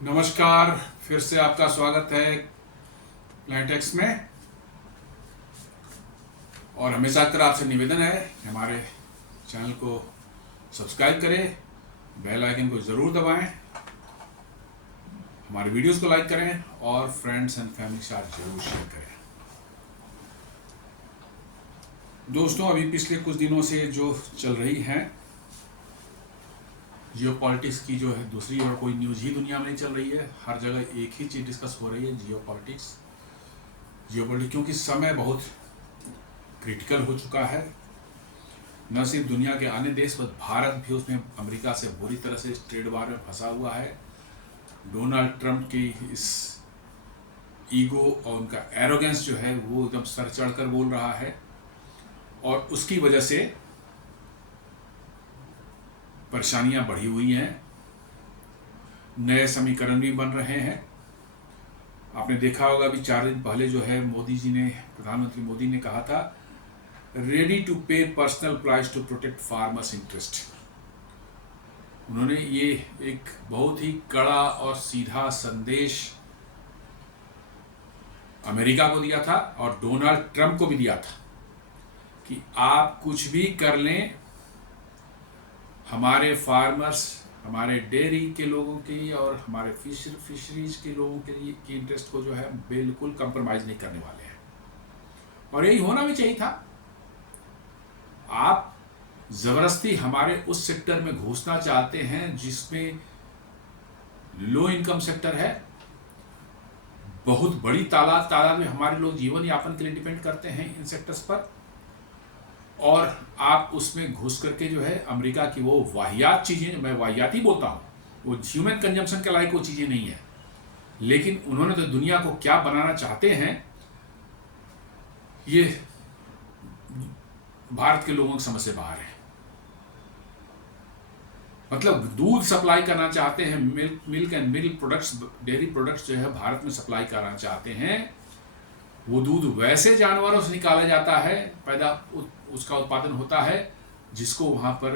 नमस्कार। फिर से आपका स्वागत है प्लांटेक्स में। और हमेशा की तरह आपसे निवेदन है कि हमारे चैनल को सब्सक्राइब करें, बेल आइकन को ज़रूर दबाएं, हमारे वीडियोस को लाइक करें और फ्रेंड्स एंड फैमिली के साथ ज़रूर शेयर करें। दोस्तों, अभी पिछले कुछ दिनों से जो चल रही है जियो पॉलिटिक्स की, जो है दूसरी और कोई न्यूज़ ही दुनिया में नहीं चल रही है। हर जगह एक ही चीज़ डिस्कस हो रही है, जियो पॉलिटिक्स। क्योंकि समय बहुत क्रिटिकल हो चुका है। न सिर्फ दुनिया के अन्य देश पर भारत भी उसमें अमेरिका से बुरी तरह से ट्रेड वार में फंसा हुआ है। डोनाल्ड ट्रंप की इस ईगो और उनका एरोगेंस जो है वो एकदम सर चढ़कर बोल रहा है, और उसकी वजह से परेशानियां बढ़ी हुई हैं। नए समीकरण भी बन रहे हैं। आपने देखा होगा अभी 4 दिन पहले जो है प्रधानमंत्री मोदी ने कहा था, ready to pay personal price to protect farmers interest. उन्होंने ये एक बहुत ही कड़ा और सीधा संदेश अमेरिका को दिया था और डोनाल्ड ट्रंप को भी दिया था कि आप कुछ भी कर लें, हमारे फार्मर्स, हमारे डेयरी के लोगों की और हमारे फिशरीज के लोगों के लिए की इंटरेस्ट को जो है बिल्कुल कंप्रोमाइज नहीं करने वाले हैं। और यही होना भी चाहिए था। आप जबरदस्ती हमारे उस सेक्टर में घुसना चाहते हैं जिसमें लो इनकम सेक्टर है, बहुत बड़ी तादाद में हमारे लोग जीवन यापन के लिए डिपेंड करते हैं इन सेक्टर्स पर, और आप उसमें घुस करके जो है अमेरिका की वो वाहियात चीज़ें, मैं वाहियात ही बोलता हूँ, वो ह्यूमन कंजम्पशन के लायक वो चीज़ें नहीं है, लेकिन उन्होंने तो दुनिया को क्या बनाना चाहते हैं ये भारत के लोगों की समझ से बाहर है। मतलब दूध सप्लाई करना चाहते हैं, milk and milk products, dairy products जो है भारत में सप्लाई करना चाहते हैं। वो दूध वैसे जानवरों से निकाला जाता है, उसका उत्पादन होता है जिसको वहाँ पर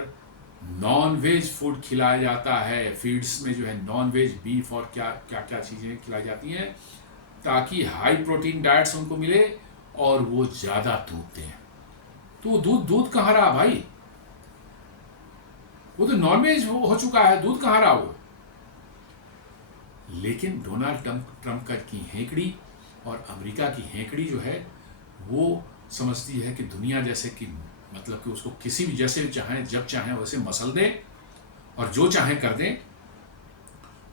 नॉन वेज फूड खिलाया जाता है। फीड्स में जो है नॉन वेज बीफ और क्या क्या चीज़ें खिलाई जाती हैं ताकि हाई प्रोटीन डाइट्स उनको मिले और वो ज़्यादा दूध दें। तो दूध कहाँ रहा भाई? वो तो नॉन वेज हो चुका है, दूध कहाँ रहा वो? लेकिन डोनाल्ड ट्रंप की हेकड़ी और अमेरिका की हेकड़ी जो है वो समझती है कि दुनिया जैसे कि मतलब कि उसको किसी भी जैसे भी चाहें, जब चाहें वैसे मसल दे और जो चाहें कर दें।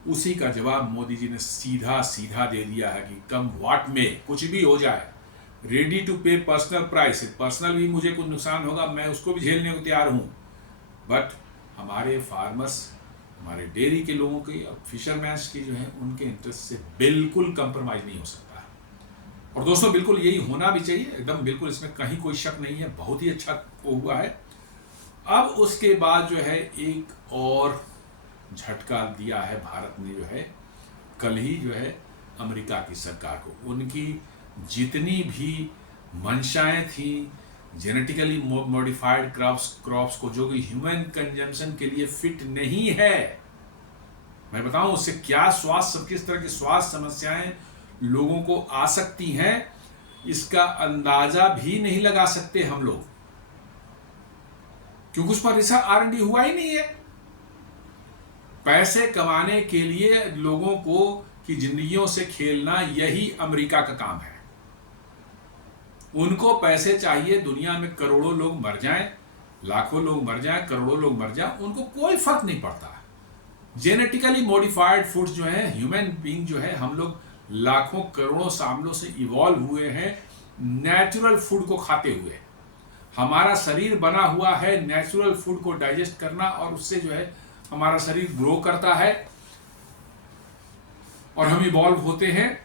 उसी का जवाब मोदी जी ने सीधा दे दिया है कि कम वाट में कुछ भी हो जाए, ready to pay personal price. Personal भी मुझे कुछ नुकसान होगा, मैं उसको भी झेलने को तैयार हूँ, बट हमारे फार्मर्स, हमारे डेयरी के लोगों की और फिशरमैन्स की जो है उनके इंटरेस्ट से बिल्कुल कंप्रोमाइज नहीं हो सकता। और दोस्तों, बिल्कुल यही होना भी चाहिए, एकदम बिल्कुल, इसमें कहीं कोई शक नहीं है। बहुत ही अच्छा हुआ है। अब उसके बाद जो है एक और झटका दिया है भारत ने, जो है कल ही जो है अमेरिका की सरकार को उनकी जितनी भी मंशाएं थी जेनेटिकली मॉडिफाइड क्रॉप्स को जो कि ह्यूमन कंजम्पशन के लिए फिट नहीं है, मैं बताऊं उससे क्या किस तरह की स्वास्थ्य समस्याएं लोगों को आ सकती हैं, इसका अंदाजा भी नहीं लगा सकते हम लोग, क्योंकि उस पर रिसर्च R&D हुआ ही नहीं है। पैसे कमाने के लिए लोगों को की जिंदगियों से खेलना यही अमेरिका का काम है। उनको पैसे चाहिए, दुनिया में करोड़ों लोग मर जाएं, लाखों लोग मर जाएं, करोड़ों लोग मर जाएं, उनको कोई फर्क नहीं पड़ता। जेनेटिकली मॉडिफाइड फूड्स जो है, ह्यूमन बीइंग जो है, हम लोग लाखों करोड़ों सालों से इवॉल्व हुए हैं नेचुरल फूड को खाते हुए। हमारा शरीर बना हुआ है नेचुरल फूड को डाइजेस्ट करना, और उससे जो है हमारा शरीर ग्रो करता है और हम इवॉल्व होते हैं।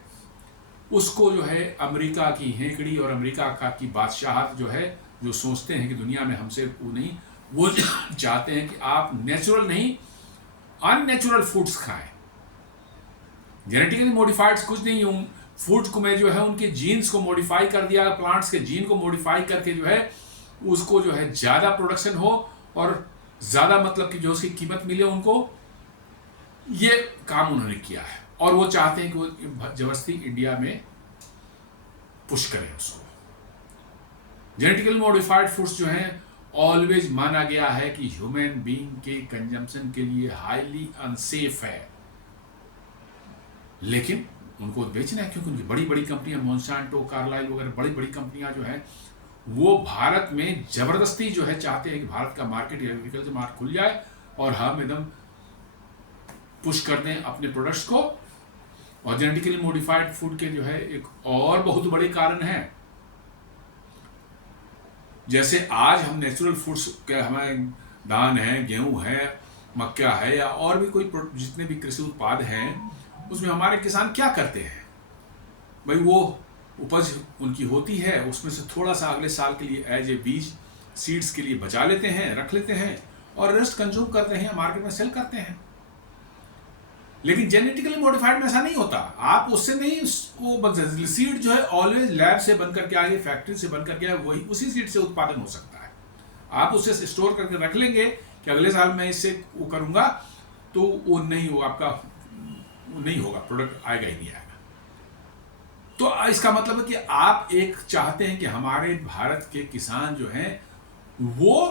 उसको जो है अमेरिका की हेकड़ी और अमेरिका की बादशाहत जो है, जो सोचते हैं कि दुनिया में हमसे वो नहीं, वो चाहते हैं कि आप नेचुरल नहीं अननेचुरल फूड्स खाएं। जेनेटिकली मॉडिफाइड कुछ नहीं हूं, फूड को मैं जो है उनके जीन्स को मॉडिफाई कर दिया, प्लांट्स के जीन को मॉडिफाई करके जो है उसको जो है ज़्यादा प्रोडक्शन हो और ज़्यादा मतलब कि जो उसकी कीमत मिले उनको, ये काम उन्होंने किया है और वो चाहते हैं कि वो जबरदस्ती इंडिया में पुश करें उसको। जेनेटिकली मॉडिफाइड फूड्स जो हैं ऑलवेज माना गया है कि ह्यूमन बीइंग के कंजम्पशन के लिए हाईली अनसेफ है, लेकिन उनको बेचना है क्योंकि उनकी बड़ी बड़ी कंपनियां मॉन्सांटो, कार्लाइल वगैरह बड़ी बड़ी कंपनियां जो हैं वो भारत में जबरदस्ती जो है चाहते हैं कि भारत का मार्केट, एग्रीकल्चर मार्केट खुल जाए और हम एकदम पुश कर दें अपने प्रोडक्ट्स को। और जेनेटिकली मॉडिफाइड फूड के जो है एक और बहुत बड़े कारण है, जैसे आज हम नेचुरल फूड्स के हमारे धान है, गेहूं है, मक्का है या और भी कोई जितने भी कृषि उत्पाद हैं उसमें हमारे किसान क्या करते हैं भाई, वो उपज उनकी होती है उसमें से थोड़ा सा अगले साल के लिए एज ए बीज सीड्स के लिए बचा लेते हैं, रख लेते हैं और रेस्ट कंज्यूम करते हैं, मार्केट में सेल करते हैं। लेकिन जेनेटिकली मॉडिफाइड में ऐसा नहीं होता, आप उससे नहीं उसको सीड जो है ऑलवेज लैब से बन करके आए, फैक्ट्री से बन करके आए, वही उसी सीड से उत्पादन हो सकता है। आप उसे स्टोर करके रख लेंगे कि अगले साल मैं इससे वो करूंगा तो वो नहीं होगा, आपका नहीं होगा, प्रोडक्ट आएगा ही नहीं आएगा। तो इसका मतलब है कि आप एक चाहते हैं कि हमारे भारत के किसान जो हैं वो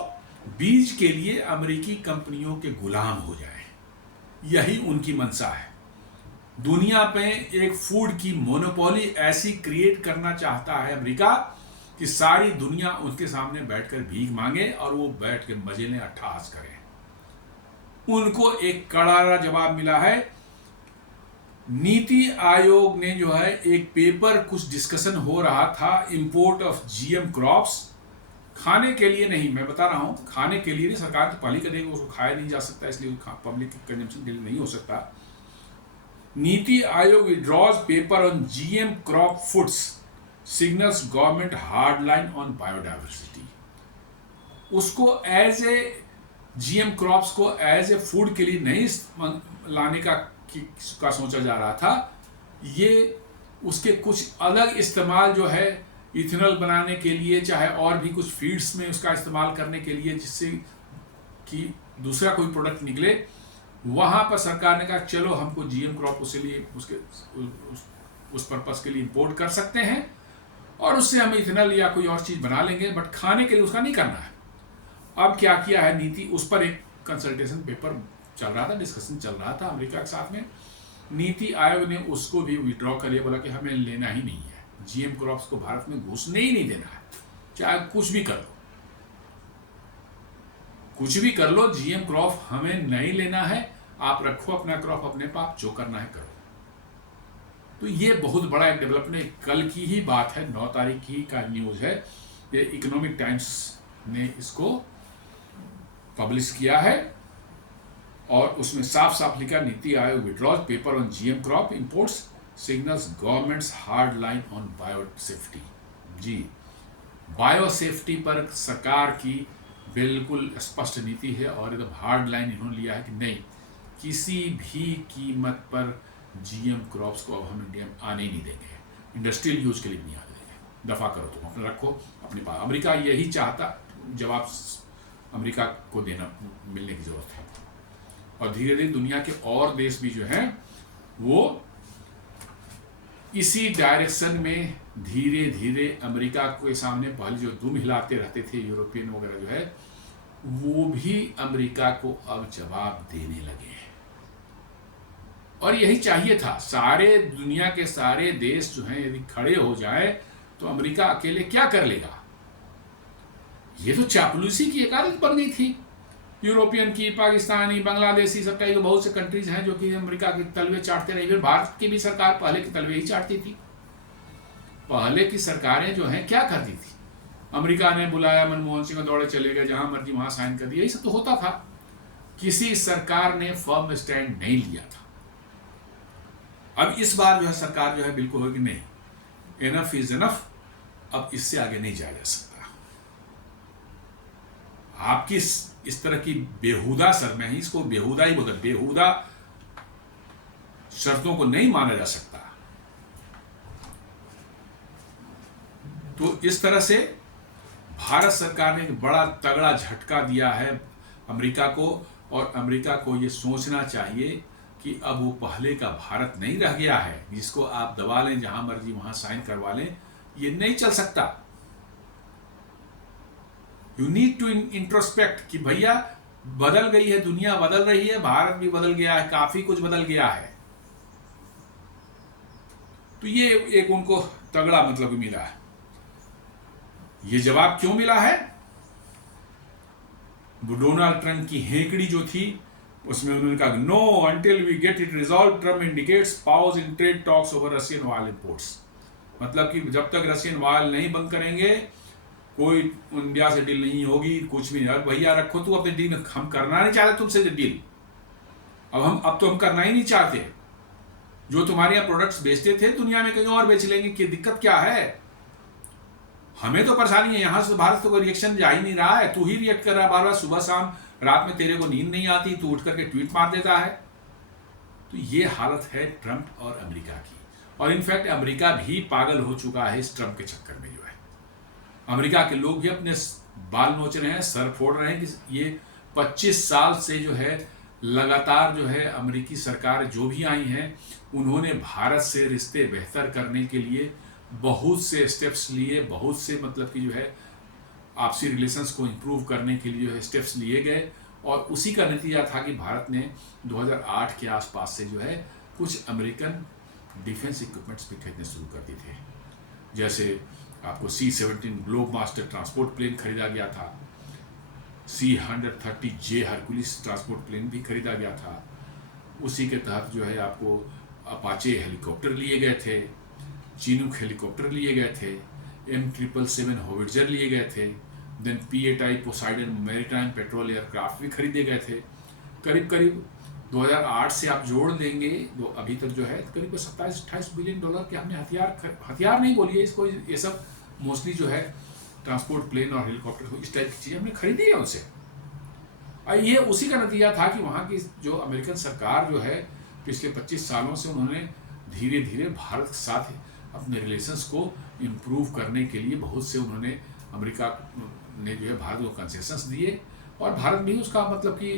बीज के लिए अमेरिकी कंपनियों के गुलाम हो जाए, यही उनकी मंशा है। दुनिया पे एक फूड की मोनोपोली ऐसी क्रिएट करना चाहता है अमेरिका कि सारी दुनिया उनके सामने बैठकर भीख मांगे और वो बैठ के मजे लें, अट्ठहास करें। उनको एक करारा जवाब मिला है। नीति आयोग ने जो है एक पेपर, कुछ डिस्कशन हो रहा था इंपोर्ट ऑफ जीएम क्रॉप्स, खाने के लिए नहीं, मैं बता रहा हूं खाने के लिए नहीं, सरकार तो पहले करेगी, उसको खाया नहीं जा सकता इसलिए पब्लिक कंजम्पशन के लिए नहीं हो सकता। नीति Aayog withdraws paper on GM crop foods, signals government hard line on biodiversity. उसको एज ए जीएम क्रॉप्स को एज ए फूड के लिए नहीं लाने का सोचा जा रहा था, ये उसके कुछ अलग इस्तेमाल जो है इथेनॉल बनाने के लिए, चाहे और भी कुछ फीड्स में उसका इस्तेमाल करने के लिए, जिससे कि दूसरा कोई प्रोडक्ट निकले, वहां पर सरकार ने कहा चलो हमको जीएम क्रॉप उसके लिए उस पर्पस के लिए इंपोर्ट कर सकते हैं और उससे हम इथेनॉल या कोई और चीज बना लेंगे, बट खाने के लिए उसका नहीं करना है। अब क्या किया है नीति, उस पर एक कंसल्टेशन पेपर चल रहा था, डिस्कशन चल रहा था अमेरिका के साथ में। नीति आयोग ने उसको भी विड्रॉ कर लिया, बोला कि हमें लेना ही नहीं है, जीएम क्रॉप्स को भारत में घुसने ही नहीं देना है, चाहे कुछ भी कर लो, कुछ भी कर लो, जीएम क्रॉप हमें नहीं लेना है, आप रखो अपना क्रॉप अपने पास, जो करना है करो। तो ये बहुत बड़ा एक डेवलपमेंट, कल की ही बात है, 9 तारीख की का न्यूज है, ये इकोनॉमिक टाइम्स ने इसको पब्लिश किया है और उसमें साफ साफ लिखा NITI Aayog withdraws paper on GM crop imports, signals government's hard line on bio safety. जी, बायो सेफ्टी पर सरकार की बिल्कुल स्पष्ट नीति है और एकदम हार्ड लाइन इन्होंने लिया है कि नहीं, किसी भी कीमत पर जीएम क्रॉप्स को अब हम इंडिया में आने ही नहीं देंगे, इंडस्ट्रियल यूज के लिए नहीं आने देंगे, दफा करो, तुम अपने रखो अपने पास। अमेरिका यही चाहता, जवाब अमेरिका को देना मिलने की जरूरत है। और धीरे धीरे दुनिया के और देश भी जो हैं वो इसी डायरेक्शन में धीरे धीरे अमेरिका के सामने पहले जो दुम हिलाते रहते थे यूरोपियन वगैरह जो है, वो भी अमेरिका को अब जवाब देने लगे हैं। और यही चाहिए था, सारे दुनिया के सारे देश जो हैं यदि खड़े हो जाए तो अमेरिका अकेले क्या कर लेगा। ये तो चापलूसी की एक आदत बन गई थी, यूरोपियन की, पाकिस्तानी, बांग्लादेशी, सबका एक बहुत से कंट्रीज हैं जो कि अमेरिका के तलवे चाटते रहे। फिर भारत की भी सरकार पहले के तलवे ही चाटती थी। पहले की सरकारें जो हैं क्या करती थी, अमेरिका ने बुलाया, मनमोहन सिंह दौड़े चले गए, जहां मर्जी वहां साइन कर दिया, यही सब तो होता था। किसी सरकार ने फर्म स्टैंड नहीं लिया था। अब इस बार जो है सरकार जो है बिल्कुल होगी नहीं, एनफ इज एनफ, अब इससे आगे नहीं जाया जा सकता। आपकी इस तरह की बेहुदा मैं ही इसको बेहुदा ही बोलता, बेहुदा शर्तों को नहीं माना जा सकता। तो इस तरह से भारत सरकार ने एक बड़ा तगड़ा झटका दिया है अमेरिका को, और अमेरिका को यह सोचना चाहिए कि अब वो पहले का भारत नहीं रह गया है जिसको आप दबा लें, जहां मर्जी वहां साइन करवा लें। ये नहीं चल सकता। यू नीड टू इंट्रोस्पेक्ट कि भैया बदल गई है, दुनिया बदल रही है, भारत भी बदल गया है, काफी कुछ बदल गया है। तो ये एक उनको तगड़ा मतलब मिला है। ये जवाब क्यों मिला है? डोनाल्ड ट्रंप की हेकड़ी जो थी उसमें उन्होंने कहा no until we get it resolved Trump indicates pause in trade talks over Russian oil imports. मतलब कि जब तक रशियन ऑयल नहीं बंद करेंगे कोई इंडिया से डील नहीं होगी, कुछ भी नहीं। भैया रखो तू अपने डील, हम करना नहीं चाहते तुमसे डील। अब तो हम करना ही नहीं चाहते। जो तुम्हारे यहाँ प्रोडक्ट्स बेचते थे दुनिया में कहीं और बेच लेंगे, कि दिक्कत क्या है? हमें तो परेशानी है, यहां से भारत तो कोई रिएक्शन जा ही नहीं रहा है। तू ही रिएक्ट कर रहा है बार बार, सुबह शाम, रात में तेरे को नींद नहीं आती, तू उठ करके ट्वीट मार देता है। तो ये हालत है ट्रंप और अमेरिका की। और इनफैक्ट अमेरिका भी पागल हो चुका है इस ट्रंप के चक्कर में। जो है अमेरिका के लोग भी अपने बाल नोच रहे हैं, सर फोड़ रहे हैं कि ये 25 साल से जो है लगातार जो है अमेरिकी सरकार जो भी आई हैं उन्होंने भारत से रिश्ते बेहतर करने के लिए बहुत से स्टेप्स लिए, बहुत से मतलब कि जो है आपसी रिलेशंस को इम्प्रूव करने के लिए जो है स्टेप्स लिए गए। और उसी का नतीजा था कि भारत ने 2008 के आसपास से जो है कुछ अमेरिकन डिफेंस इक्विपमेंट्स भी खरीदने शुरू कर दिए थे। जैसे आपको C-17 globe master transport plane खरीदा गया था, C-130J हरकुलिस ट्रांसपोर्ट प्लेन भी खरीदा गया था। उसी के तहत जो है आपको अपाचे हेलीकॉप्टर लिए गए थे, चिनूक हेलीकॉप्टर लिए गए थे, M777 होविट्जर लिए गए थे, then P-8I Poseidon maritime patrol aircraft भी खरीदे गए थे। करीब करीब 2008 से आप जोड़ देंगे तो अभी तक जो है करीब 27-28 बिलियन डॉलर के हमने हथियार नहीं बोलिए इसको, ये सब मोस्टली जो है ट्रांसपोर्ट प्लेन और हेलीकॉप्टर इस टाइप की चीज़ें हमने खरीदी है उनसे। और ये उसी का नतीजा था कि वहाँ की जो अमेरिकन सरकार जो है पिछले 25 सालों से उन्होंने धीरे धीरे भारत के साथ अपने रिलेशंस को इम्प्रूव करने के लिए बहुत से उन्होंने अमेरिका ने जो है भारत को कंसेशंस दिए और भारत भी उसका मतलब कि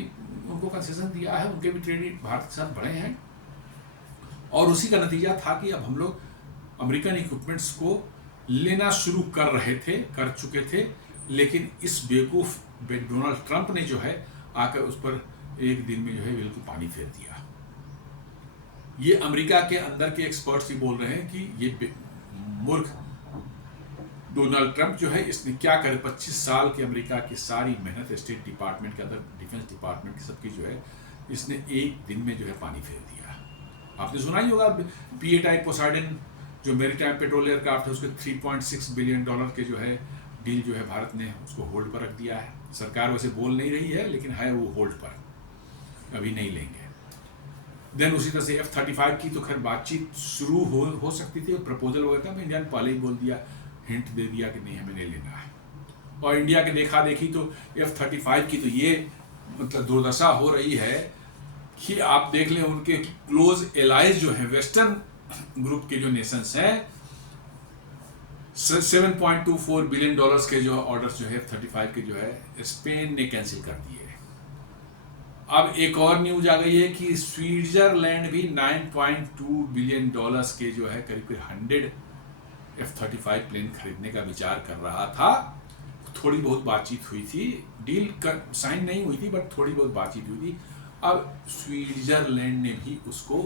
उनको कंसेशन दिया है, उनके भी ट्रेड भारत के साथ बढ़े हैं। और उसी का नतीजा था कि अब हम लोग अमेरिकन इक्विपमेंट्स को लेना शुरू कर चुके थे। लेकिन इस बेवकूफ़ डोनाल्ड ट्रंप ने जो है आकर उस पर एक दिन में जो है बिल्कुल पानी फेर दिया। ये अमेरिका के अंदर के एक्सपर्ट्स भी बोल रहे हैं कि ये मूर्ख डोनाल्ड ट्रंप जो है इसने क्या करे, 25 साल के अमेरिका की सारी मेहनत स्टेट डिपार्टमेंट के अंदर, डिफेंस डिपार्टमेंट की सबकी जो है इसने एक दिन में जो है पानी फेर दिया। आपने सुना ही होगा P-8I पोसाइडन जो मैरीटाइम पेट्रोल एयरक्राफ्ट है उसके 3.6 बिलियन डॉलर के जो है डील जो है भारत ने उसको होल्ड पर रख दिया है। सरकार वैसे बोल नहीं रही है लेकिन है वो होल्ड पर, अभी नहीं लेंगे। देन उसी तरह से F-35 की तो खैर बातचीत शुरू हो सकती थी, प्रपोजल वगैरह था, इंडिया ने पहले ही बोल दिया, हिंट दे दिया कि नहीं हमें नहीं लेना है। और इंडिया के देखा देखी तो F-35 की तो ये मतलब दुर्दशा हो रही है कि आप देख लें उनके क्लोज एलाइज जो है वेस्टर्न ग्रुप के जो नेशंस हैं 7.24 बिलियन डॉलर्स के जो ऑर्डर्स जो है F-35 के जो है स्पेन ने कैंसिल कर दिए। अब एक और न्यूज आ गई है कि स्विट्जरलैंड भी 9.2 बिलियन डॉलर्स के जो है करीब 100 F-35 प्लेन खरीदने का विचार कर रहा था। थोड़ी बहुत बातचीत हुई थी, डील साइन नहीं हुई थी बट थोड़ी बहुत बातचीत हुई थी। अब स्विट्जरलैंड ने भी उसको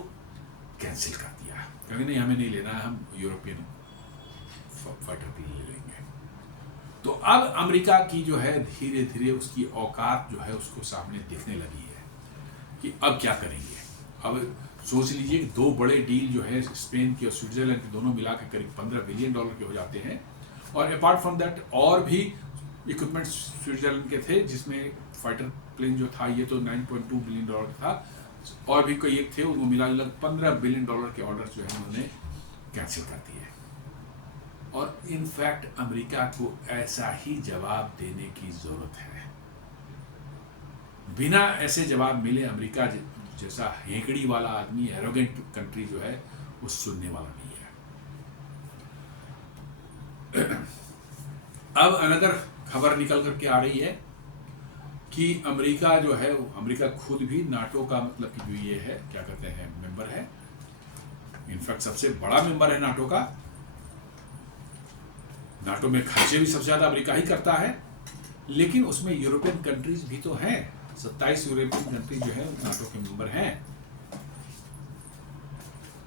कैंसिल कर दिया, क्योंकि नहीं हमें नहीं लेना है, हम यूरोपियन फाइटर प्लेन ले लेंगे। तो अब अमेरिका की जो है धीरे धीरे उसकी औकात जो है उसको सामने दिखने लगी है कि अब क्या करेंगे। अब सोच लीजिए कि दो बड़े डील जो है स्पेन के और स्विट्जरलैंड के दोनों मिला के करीब 15 बिलियन डॉलर के हो जाते हैं। और अपार्ट फ्रॉम दैट और भी इक्विपमेंट स्विट्जरलैंड के थे जिसमें फाइटर प्लेन जो था ये तो 9.2 बिलियन डॉलर का था, और भी कई एक थे, उनको मिला लगभग 15 बिलियन डॉलर के ऑर्डर जो है उन्होंने कैंसिल कर दिए। और इनफैक्ट अमेरिका को ऐसा ही जवाब देने की जरूरत है। बिना ऐसे जवाब मिले अमेरिका जैसा हेकड़ी वाला आदमी, एरोगेंट कंट्री जो है वो सुनने वाला नहीं है। अब अनदर खबर निकल करके आ रही है कि अमेरिका जो है, अमेरिका खुद भी नाटो का मतलब कि जो ये है क्या कहते हैं मेंबर है, इनफैक्ट सबसे बड़ा मेंबर है नाटो का। नाटो में खर्चे भी सबसे ज़्यादा अमेरिका ही करता है, लेकिन उसमें यूरोपियन कंट्रीज भी तो हैं, 27 यूरोपियन कंट्रीज जो है नाटो के मेंबर हैं।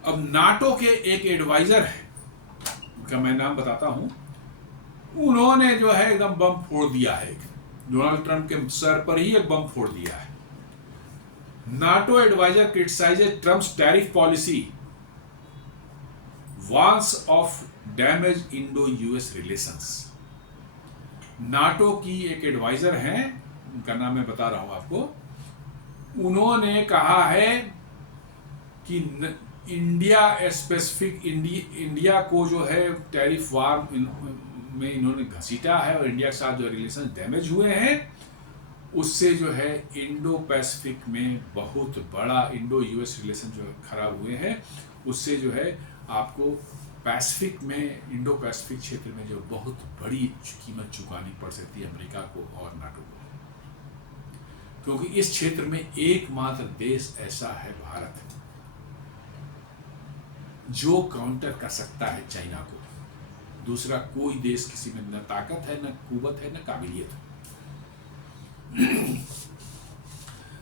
अब नाटो के एक एडवाइजर है, उनका मैं नाम बताता हूं, उन्होंने जो है एकदम बम फोड़ दिया है, डोनाल्ड ट्रंप के सर पर ही एक बम फोड़ दिया है। NATO adviser criticises Trump's tariff policy, warns of damage Indo US relations. NATO की एक एडवाइजर हैं, उनका नाम मैं बता रहा हूं आपको, उन्होंने कहा है कि इंडिया स्पेसिफिक इंडिया को जो है टैरिफ वार में इन्होंने घसीटा है और इंडिया के साथ जो रिलेशन डैमेज हुए हैं, उससे जो है इंडो पैसिफिक में बहुत बड़ा इंडो यूएस रिलेशन जो खराब हुए हैं, उससे जो है आपको पैसिफिक में, इंडो पैसिफिक क्षेत्र में जो बहुत बड़ी कीमत चुकानी पड़ सकती है अमेरिका को और नाटो को, क्योंकि इस क्षेत्र में एकमात्र देश ऐसा है भारत जो काउंटर कर सकता है चाइना को। दूसरा कोई देश किसी में न ताकत है, न कुवत है, न काबिलियत है।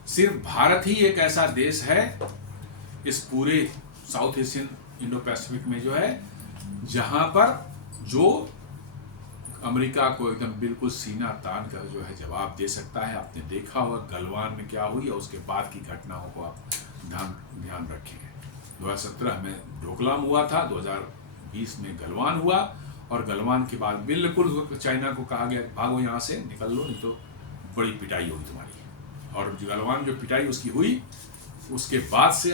सिर्फ भारत ही एक ऐसा देश है इस पूरे साउथ एशियन इंडो पैसिफिक में जो है, जहां पर जो अमेरिका को एकदम बिल्कुल सीना तान कर जो है जवाब दे सकता है। आपने देखा होगा गलवान में क्या हुई और उसके बाद की घटनाओं को आप ध्यान रखेंगे। 2017 में डोकलाम हुआ था, 2020 में गलवान हुआ, और गलवान के बाद बिल्कुल चाइना को कहा गया भागो यहाँ से, निकल लो, नहीं तो बड़ी पिटाई होगी तुम्हारी। और गलवान जो पिटाई उसकी हुई, उसके बाद से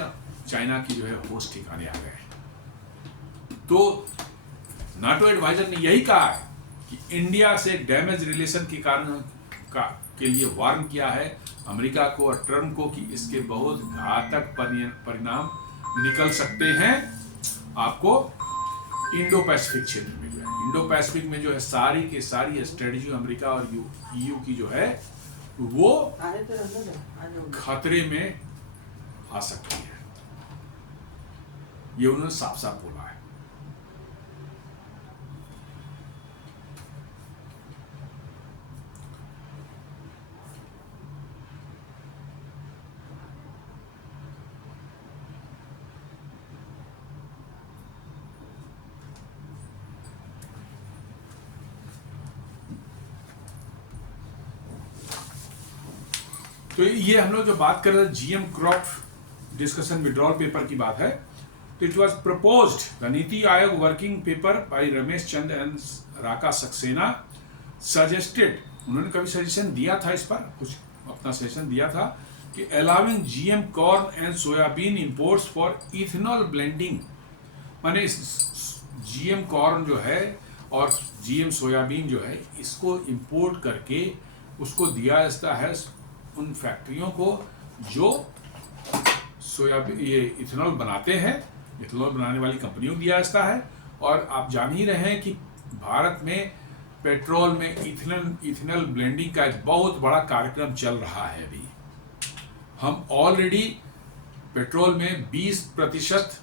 चाइना की जो है होश ठिकाने आ गए। तो नाटो एडवाइजर ने यही कहा है कि इंडिया से डैमेज रिलेशन के कारण के लिए वार्न किया है अमेरिका को और ट्रम्प को कि इसके बहुत घातक परिणाम निकल सकते हैं आपको इंडो पैसिफिक क्षेत्र में। जो है इंडो पैसिफिक में जो है सारी की सारी स्ट्रेटजी अमेरिका और ईयू की जो है वो खतरे में आ सकती है, ये उन्होंने साफ साफ बोला है। तो ये हम लोग जो बात कर रहे हैं GM crop discussion withdrawal paper की बात है, तो it was proposed the NITI Aayog working paper by Ramesh Chand and Raka Saxena suggested, उन्होंने कभी सजेशन दिया था इस पर, कुछ अपना सजेशन दिया था कि allowing GM corn and soybean imports for ethanol blending, माने जीएम कॉर्न जो है और जीएम सोयाबीन जो है इसको इंपोर्ट करके उसको दिया जाता है उन फैक्ट्रियों को जो सोयाबीन ये इथेनॉल बनाते हैं, इथेनॉल बनाने वाली कंपनियों को दिया जाता है। और आप जान ही रहे हैं कि भारत में पेट्रोल में इथेनॉल ब्लेंडिंग का एक बहुत बड़ा कार्यक्रम चल रहा है। अभी हम ऑलरेडी पेट्रोल में 20%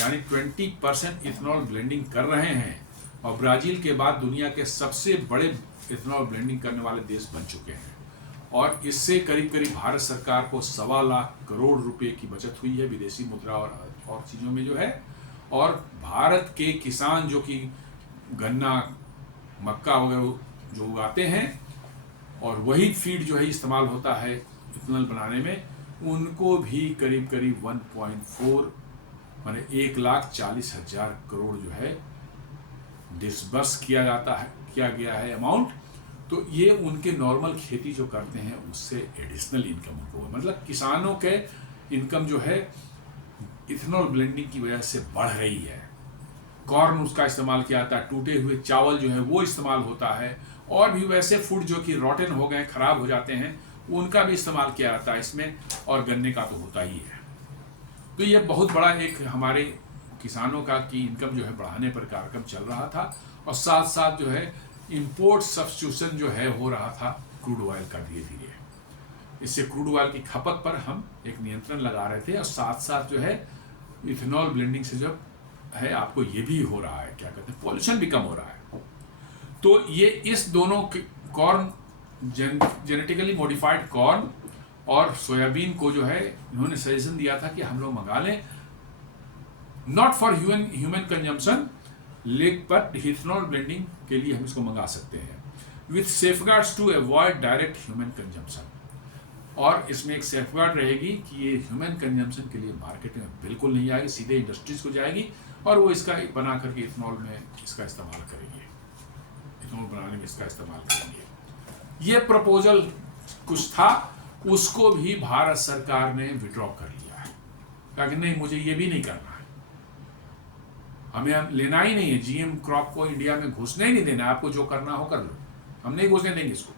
यानी 20% इथेनॉल ब्लेंडिंग कर रहे हैं, और ब्राजील के बाद दुनिया के सबसे बड़े इथेनॉल ब्लेंडिंग करने वाले देश बन चुके हैं। और इससे करीब करीब भारत सरकार को 1.25 लाख करोड़ रुपए की बचत हुई है विदेशी मुद्रा और चीज़ों में जो है। और भारत के किसान जो कि गन्ना मक्का वगैरह जो उगाते हैं और वही फीड जो है इस्तेमाल होता है इथेनॉल बनाने में, उनको भी करीब करीब 1.4 माने 1,40,000 करोड़ जो है डिसबर्स किया गया है अमाउंट। तो ये उनके नॉर्मल खेती जो करते हैं उससे एडिशनल इनकम उनको, मतलब किसानों के इनकम जो है इथेनॉल ब्लेंडिंग की वजह से बढ़ रही है। कॉर्न उसका इस्तेमाल किया जाता है, टूटे हुए चावल जो है वो इस्तेमाल होता है, और भी वैसे फूड जो कि रॉटन हो गए, खराब हो जाते हैं, उनका भी इस्तेमाल किया जाता है इसमें, और गन्ने का तो होता ही है। तो ये बहुत बड़ा एक हमारे किसानों का की इनकम जो है बढ़ाने पर कार्यक्रम चल रहा था, और साथ साथ जो है इंपोर्ट सब्स्टिट्यूशन जो है हो रहा था क्रूड ऑयल का धीरे धीरे। इससे क्रूड ऑयल की खपत पर हम एक नियंत्रण लगा रहे थे, और साथ साथ जो है इथेनॉल ब्लेंडिंग से जो है आपको ये भी हो रहा है, क्या कहते हैं, पॉल्यूशन भी कम हो रहा है। तो ये इस दोनों कॉर्न, जेनेटिकली मॉडिफाइड कॉर्न और सोयाबीन को जो है इन्होंने सजेशन दिया था कि हम लोग मंगा लें, not for human consumption, but ethanol blending के लिए हम इसको मंगा सकते हैं, with safeguards to avoid direct human consumption. और इसमें एक सेफगार्ड रहेगी कि ये ह्यूमन कंजम्पशन के लिए मार्केट में बिल्कुल नहीं आएगी, सीधे इंडस्ट्रीज को जाएगी और वो इसका बना करके इथेनॉल में इसका इस्तेमाल करेंगे, इथेनॉल बनाने में इसका इस्तेमाल करेंगे। ये प्रपोजल कुछ था, उसको भी भारत सरकार ने विड्रॉ कर लिया है, कहा कि नहीं, मुझे ये भी नहीं करना है, हमें लेना ही नहीं है, जीएम क्रॉप को इंडिया में घुसने ही नहीं देना, आपको जो करना हो कर लो, हम नहीं घुसने देंगे इसको,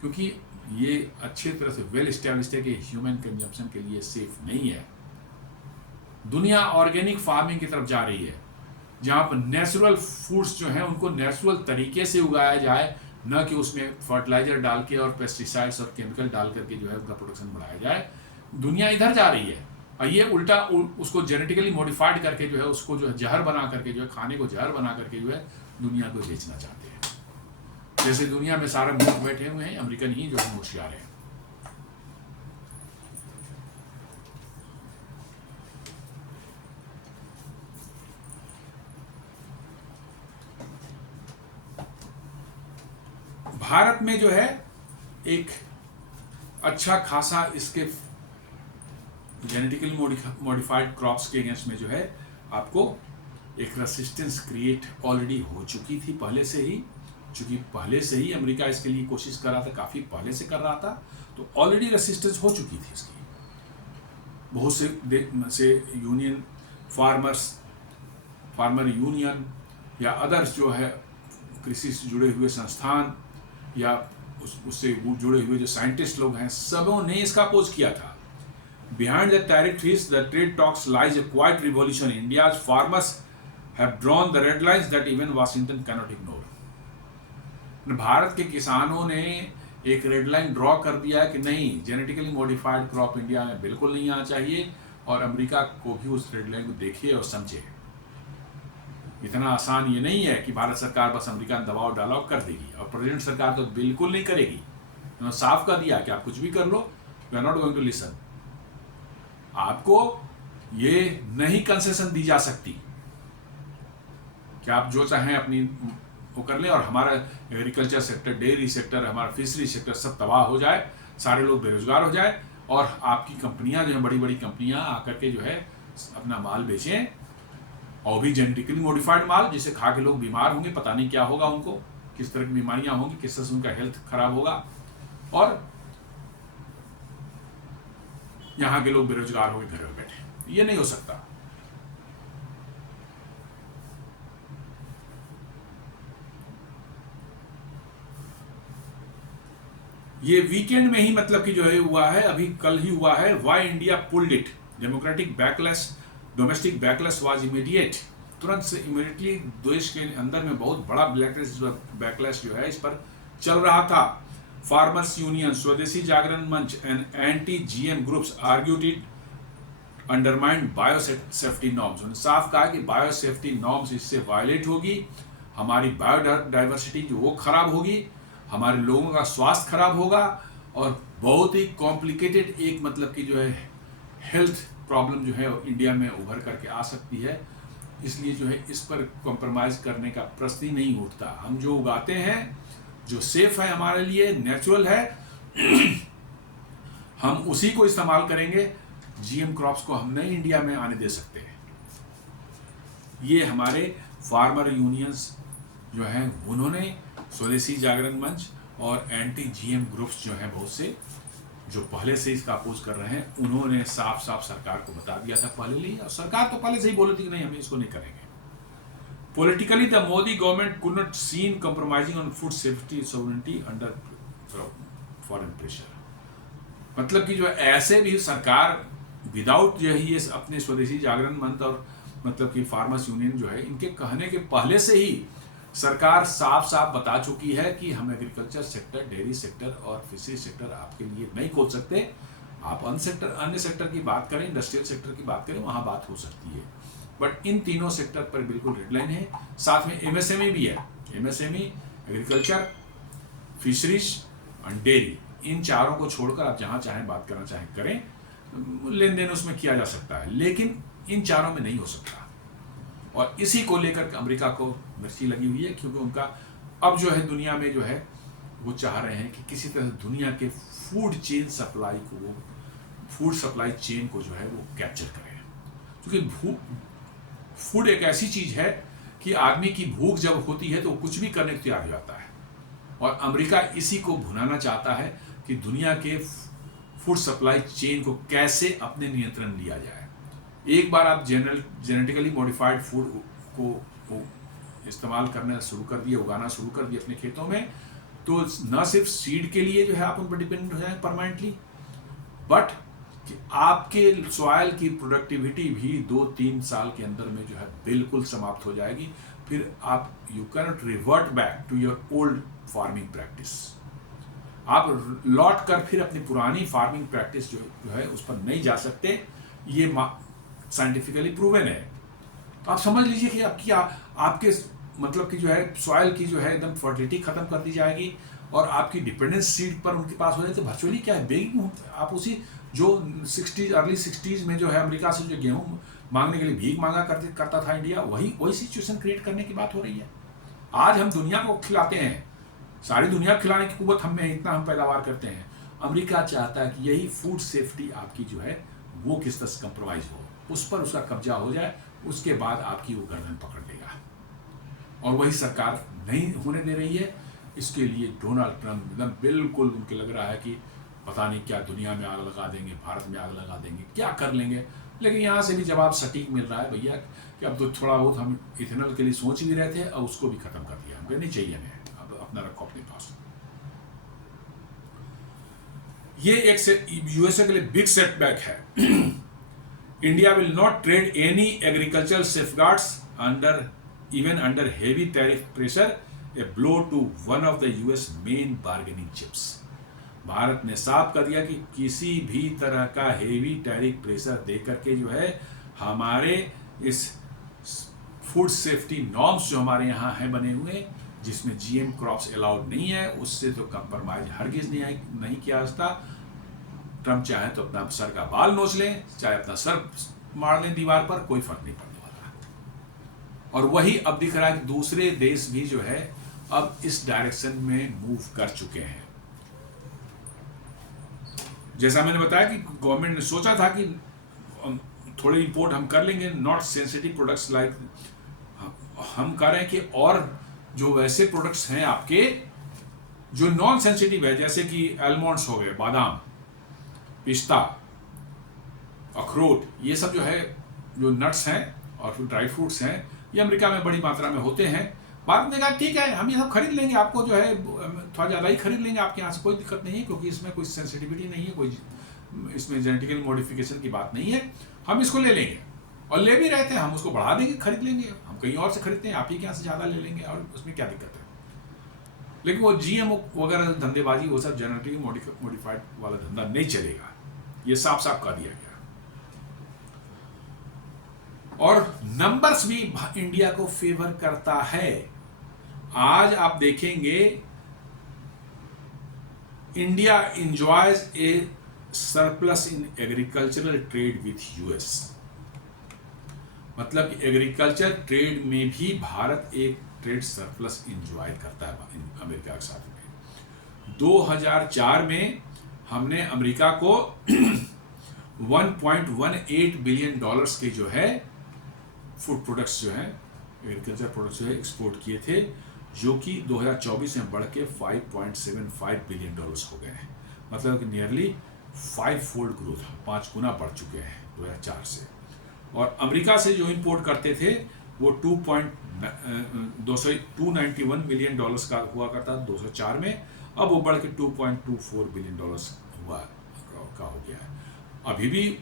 क्योंकि ये अच्छी तरह से वेल एस्टेब्लिश्ड है कि ह्यूमन कंजम्पशन के लिए सेफ नहीं है। दुनिया ऑर्गेनिक फार्मिंग की तरफ जा रही है, जहां पर नेचुरल फूड्स जो हैं उनको नेचुरल तरीके से उगाया जाए, न कि उसमें फर्टिलाइजर डाल के और पेस्टिसाइड्स और केमिकल डाल करके जो है उनका प्रोडक्शन बढ़ाया जाए। दुनिया इधर जा रही है, और ये उल्टा उसको जेनेटिकली मॉडिफाइड करके जो है उसको जो है जहर बना करके जो है खाने को जहर बना करके जो है दुनिया को बेचना चाहते हैं। जैसे दुनिया में सारे मूर्ख बैठे हुए हैं, अमेरिकन ही जो है होशियार है। भारत में जो है एक अच्छा खासा इसके जेनेटिकली मॉडिफाइड क्रॉप्स के अगेंस्ट में जो है आपको एक रेसिस्टेंस क्रिएट ऑलरेडी हो चुकी थी पहले से ही, चूंकि पहले से ही अमेरिका इसके लिए कोशिश कर रहा था, काफ़ी पहले से कर रहा था, तो ऑलरेडी रेसिस्टेंस हो चुकी थी इसकी। बहुत से यूनियन फार्मर यूनियन या अदर्स जो है कृषि से जुड़े हुए संस्थान या उससे जुड़े हुए जो साइंटिस्ट लोग हैं, सबों ने इसका अपोज किया था। Behind the territories the trade talks lies a quite revolution, India's farmers have drawn the red lines that even Washington cannot ignore. Bharat के किसानों ने एक रेड लाइन ड्रॉ कर दिया है कि नहीं, जेनेटिकली मॉडिफाइड क्रॉप इंडिया में बिल्कुल नहीं आना चाहिए, और अमेरिका को भी उस रेड लाइन को देखे और समझे। इतना आसान ये नहीं है कि भारत सरकार बस अमेरिका ने दबाव डाला और कर देगी, और प्रेसिडेंट सरकार तो बिल्कुल नहीं करेगी। उन्होंने साफ कर दिया कि आप कुछ भी कर लो, we are not going to listen. आपको ये नहीं कंसेशन दी जा सकती कि आप जो चाहें अपनी वो कर ले, और हमारा एग्रीकल्चर सेक्टर, डेयरी सेक्टर, हमारा फिशरी सेक्टर सब तबाह हो जाए, सारे लोग बेरोजगार हो जाए, और आपकी कंपनियां जो है, बड़ी बड़ी कंपनियां आकर के जो है अपना माल बेचें, और भी जेनेटिकली मॉडिफाइड माल, जिसे खा के लोग बीमार होंगे, पता नहीं क्या होगा उनको, किस तरह की बीमारियां होंगी, किस तरह से उनका हेल्थ खराब होगा, और यहाँ के लोग बेरोजगार होंगे घर में बैठे। ये नहीं हो सकता। ये वीकेंड में ही मतलब कि जो है हुआ है, अभी कल ही हुआ है। Why India pulled it, democratic backlash, domestic backlash was immediate. तुरंत से इमीडिएटली देश के अंदर में बहुत बड़ा बैकलैश जो है इस पर चल रहा था। फार्मर्स यूनियन, स्वदेशी जागरण मंच and anti GM groups argued it undermined bio safety norms. उन्होंने साफ कहा कि बायो सेफ्टी नॉर्म्स इससे वायलेट होगी, हमारी बायोडाइवर्सिटी जो वो खराब होगी, हमारे लोगों का स्वास्थ्य खराब होगा, और बहुत ही कॉम्प्लिकेटेड एक मतलब कि जो है हेल्थ प्रॉब्लम जो है इंडिया में उभर करके आ सकती है। इसलिए जो है इस पर कॉम्प्रोमाइज़ करने का प्रश्न ही नहीं उठता। हम जो उगाते हैं, जो सेफ है हमारे लिए, नेचुरल है, हम उसी को इस्तेमाल करेंगे। जीएम क्रॉप्स को हम नहीं इंडिया में आने दे सकते हैं। ये हमारे फार्मर यूनियंस जो हैं, उन्होंने स्वदेशी जागरण मंच और एंटी जीएम ग्रुप्स जो हैं बहुत से, जो पहले से इसका अपोज कर रहे हैं, उन्होंने साफ साफ सरकार को बता दिया था पहले ही, और सरकार तो पहले से ही बोली थी कि नहीं, हम इसको नहीं करेंगे। Politically the Modi government could not seen compromising on food safety sovereignty under foreign pressure. मतलब कि जो ऐसे भी सरकार विदाउट जो है ये अपने स्वदेशी जागरण मंच और मतलब कि फार्मर्स यूनियन जो है, इनके कहने के पहले से ही सरकार साफ साफ बता चुकी है कि हम एग्रीकल्चर सेक्टर, डेयरी सेक्टर और फिशरी सेक्टर आपके लिए नहीं खोल सकते। आप अन्य सेक्टर की बात करें, इंडस्ट्रियल सेक्टर की बात करें, वहाँ बात हो सकती है, बट इन तीनों सेक्टर पर बिल्कुल रेडलाइन है। साथ में एमएसएमई भी है। एमएसएमई, एग्रीकल्चर, फिशरीज और डेयरी, इन चारों को छोड़कर आप जहाँ चाहें बात करना चाहें करें, लेन देन उसमें किया जा सकता है, लेकिन इन चारों में नहीं हो सकता। और इसी को लेकर अमेरिका को मिर्ची लगी हुई है, क्योंकि उनका अब जो है दुनिया में जो है वो चाह रहे हैं कि किसी तरह दुनिया के फूड सप्लाई चेन को जो है वो कैप्चर करें। क्योंकि फूड एक ऐसी चीज है कि आदमी की भूख जब होती है तो वो कुछ भी करने को तैयार हो जाता है, और अमेरिका इसी को भुनाना चाहता है कि दुनिया के फूड सप्लाई चेन को कैसे अपने नियंत्रण लिया जाए। एक बार आप जेनेटिकली मॉडिफाइड फूड को इस्तेमाल करना शुरू कर दिए, उगाना शुरू कर दिए अपने खेतों में, तो न सिर्फ सीड के लिए जो है आप उन पर डिपेंडेंट हो जाए परमानेंटली, बट कि आपके सॉइल की प्रोडक्टिविटी भी 2-3 साल के अंदर में जो है बिल्कुल समाप्त हो जाएगी। फिर आप you can revert back to your old farming practice. आप लौट कर फिर अपनी पुरानी फार्मिंग प्रैक्टिस जो है उस पर नहीं जा सकते। ये साइंटिफिकली प्रूवन है। तो आप समझ लीजिए कि आपके मतलब कि जो है सॉइल की जो है एकदम फर्टिलिटी खत्म कर दी जाएगी, और आपकी डिपेंडेंस सीड पर उनके पास हो जाए। तो वर्चुअली क्या है, बेगिंग आप उसी जो अर्ली 60s में जो है अमेरिका से जो गेहूं मांगने के लिए भीख मांगा करता था इंडिया, वही सिचुएशन क्रिएट करने की बात हो रही है। आज हम दुनिया को खिलाते हैं, सारी दुनिया खिलाने की कुव्वत हम में, इतना हम पैदावार करते हैं। अमेरिका चाहता है कि यही फूड सेफ्टी आपकी जो है वो किस तरह से कंप्रोमाइज हो, उस पर उसका कब्जा हो जाए, उसके बाद आपकी वो गर्दन पकड़ लेगा, और वही सरकार नहीं होने दे रही है। इसके लिए डोनाल्ड ट्रंप एकदम बिल्कुल उनके लग रहा है कि पता नहीं क्या दुनिया में आग लगा देंगे, भारत में आग लगा देंगे, क्या कर लेंगे। लेकिन यहाँ से भी जवाब सटीक मिल रहा है भैया कि अब तो थोड़ा बहुत हम इथेनॉल के लिए सोच भी रहे थे, अब उसको भी खत्म कर दिया, हमको नहीं चाहिए हमें, अब अपना रखो अपने पास। ये एक यूएसए के लिए बिग सेटबैक है। India will not trade any agricultural safeguards even under heavy tariff pressure, a blow to one of the US main bargaining chips। Bharat ने साफ कर दिया कि किसी भी तरह का हेवी टैरिफ प्रेशर देकर के जो है हमारे इस फूड सेफ्टी नॉर्म्स जो हमारे यहाँ हैं बने हुए, जिसमें जीएम क्रॉप्स अलाउड नहीं है, उससे तो कंप्रोमाइज हरगिज नहीं किया जाता। ट्रम्प चाहे तो अपना सर का बाल नोच लें, चाहे अपना सर मार लें दीवार पर, कोई फर्क नहीं पड़ता। और वही अब दिख रहा है कि दूसरे देश भी जो है अब इस डायरेक्शन में मूव कर चुके हैं। जैसा मैंने बताया कि गवर्नमेंट ने सोचा था कि थोड़े इंपोर्ट हम कर लेंगे, नॉट सेंसिटिव प्रोडक्ट्स लाइक, हम कह रहे हैं कि और जो वैसे प्रोडक्ट्स हैं आपके जो नॉन सेंसिटिव है, जैसे कि आलमंड्स हो गए, बादाम, पिस्ता, अखरोट, ये सब जो है जो नट्स हैं और फिर ड्राई फ्रूट्स हैं, ये अमेरिका में बड़ी मात्रा में होते हैं। भारत ने कहा ठीक है, हम ये सब खरीद लेंगे, आपको जो है थोड़ा ज़्यादा ही खरीद लेंगे, आपके यहाँ से कोई दिक्कत नहीं है, क्योंकि इसमें कोई सेंसिटिविटी नहीं है, कोई इसमें जेनेटिकल मॉडिफिकेशन की बात नहीं है, हम इसको ले लेंगे। और ले भी रहे थे, हम उसको बढ़ा देंगे, खरीद लेंगे, हम कहीं और से खरीदते हैं, आप ही के यहाँ से ज़्यादा ले लेंगे, और उसमें क्या दिक्कत है। लेकिन वो जीएमओ वगैरह धंधेबाजी, वो सब जेनेटिकली मॉडिफाइड वाला धंधा नहीं चलेगा, ये साफ साफ कह दिया गया। और नंबर्स भी इंडिया को फेवर करता है। आज आप देखेंगे India enjoys A surplus in agricultural trade with US. मतलब कि एग्रीकल्चर ट्रेड में भी भारत एक ट्रेड सरप्लस एंजॉय करता है अमेरिका के साथ में। 2004 में हमने अमेरिका को 1.18 बिलियन डॉलर्स के जो है फूड प्रोडक्ट्स जो हैं, एग्रीकल्चर प्रोडक्ट्स जो है एक्सपोर्ट किए थे, जो कि 2024 में बढ़ के 5.75 बिलियन डॉलर्स हो गए हैं। मतलब कि नियरली 5-fold ग्रोथ, 5 गुना बढ़ चुके हैं 2004 से। और अमेरिका से जो इंपोर्ट करते थे वो 291 मिलियन डॉलर्स का हुआ करता 2004 में, अब वो बढ़ के 2.24 बिलियन डॉलर्स का हो गया है। अभी भी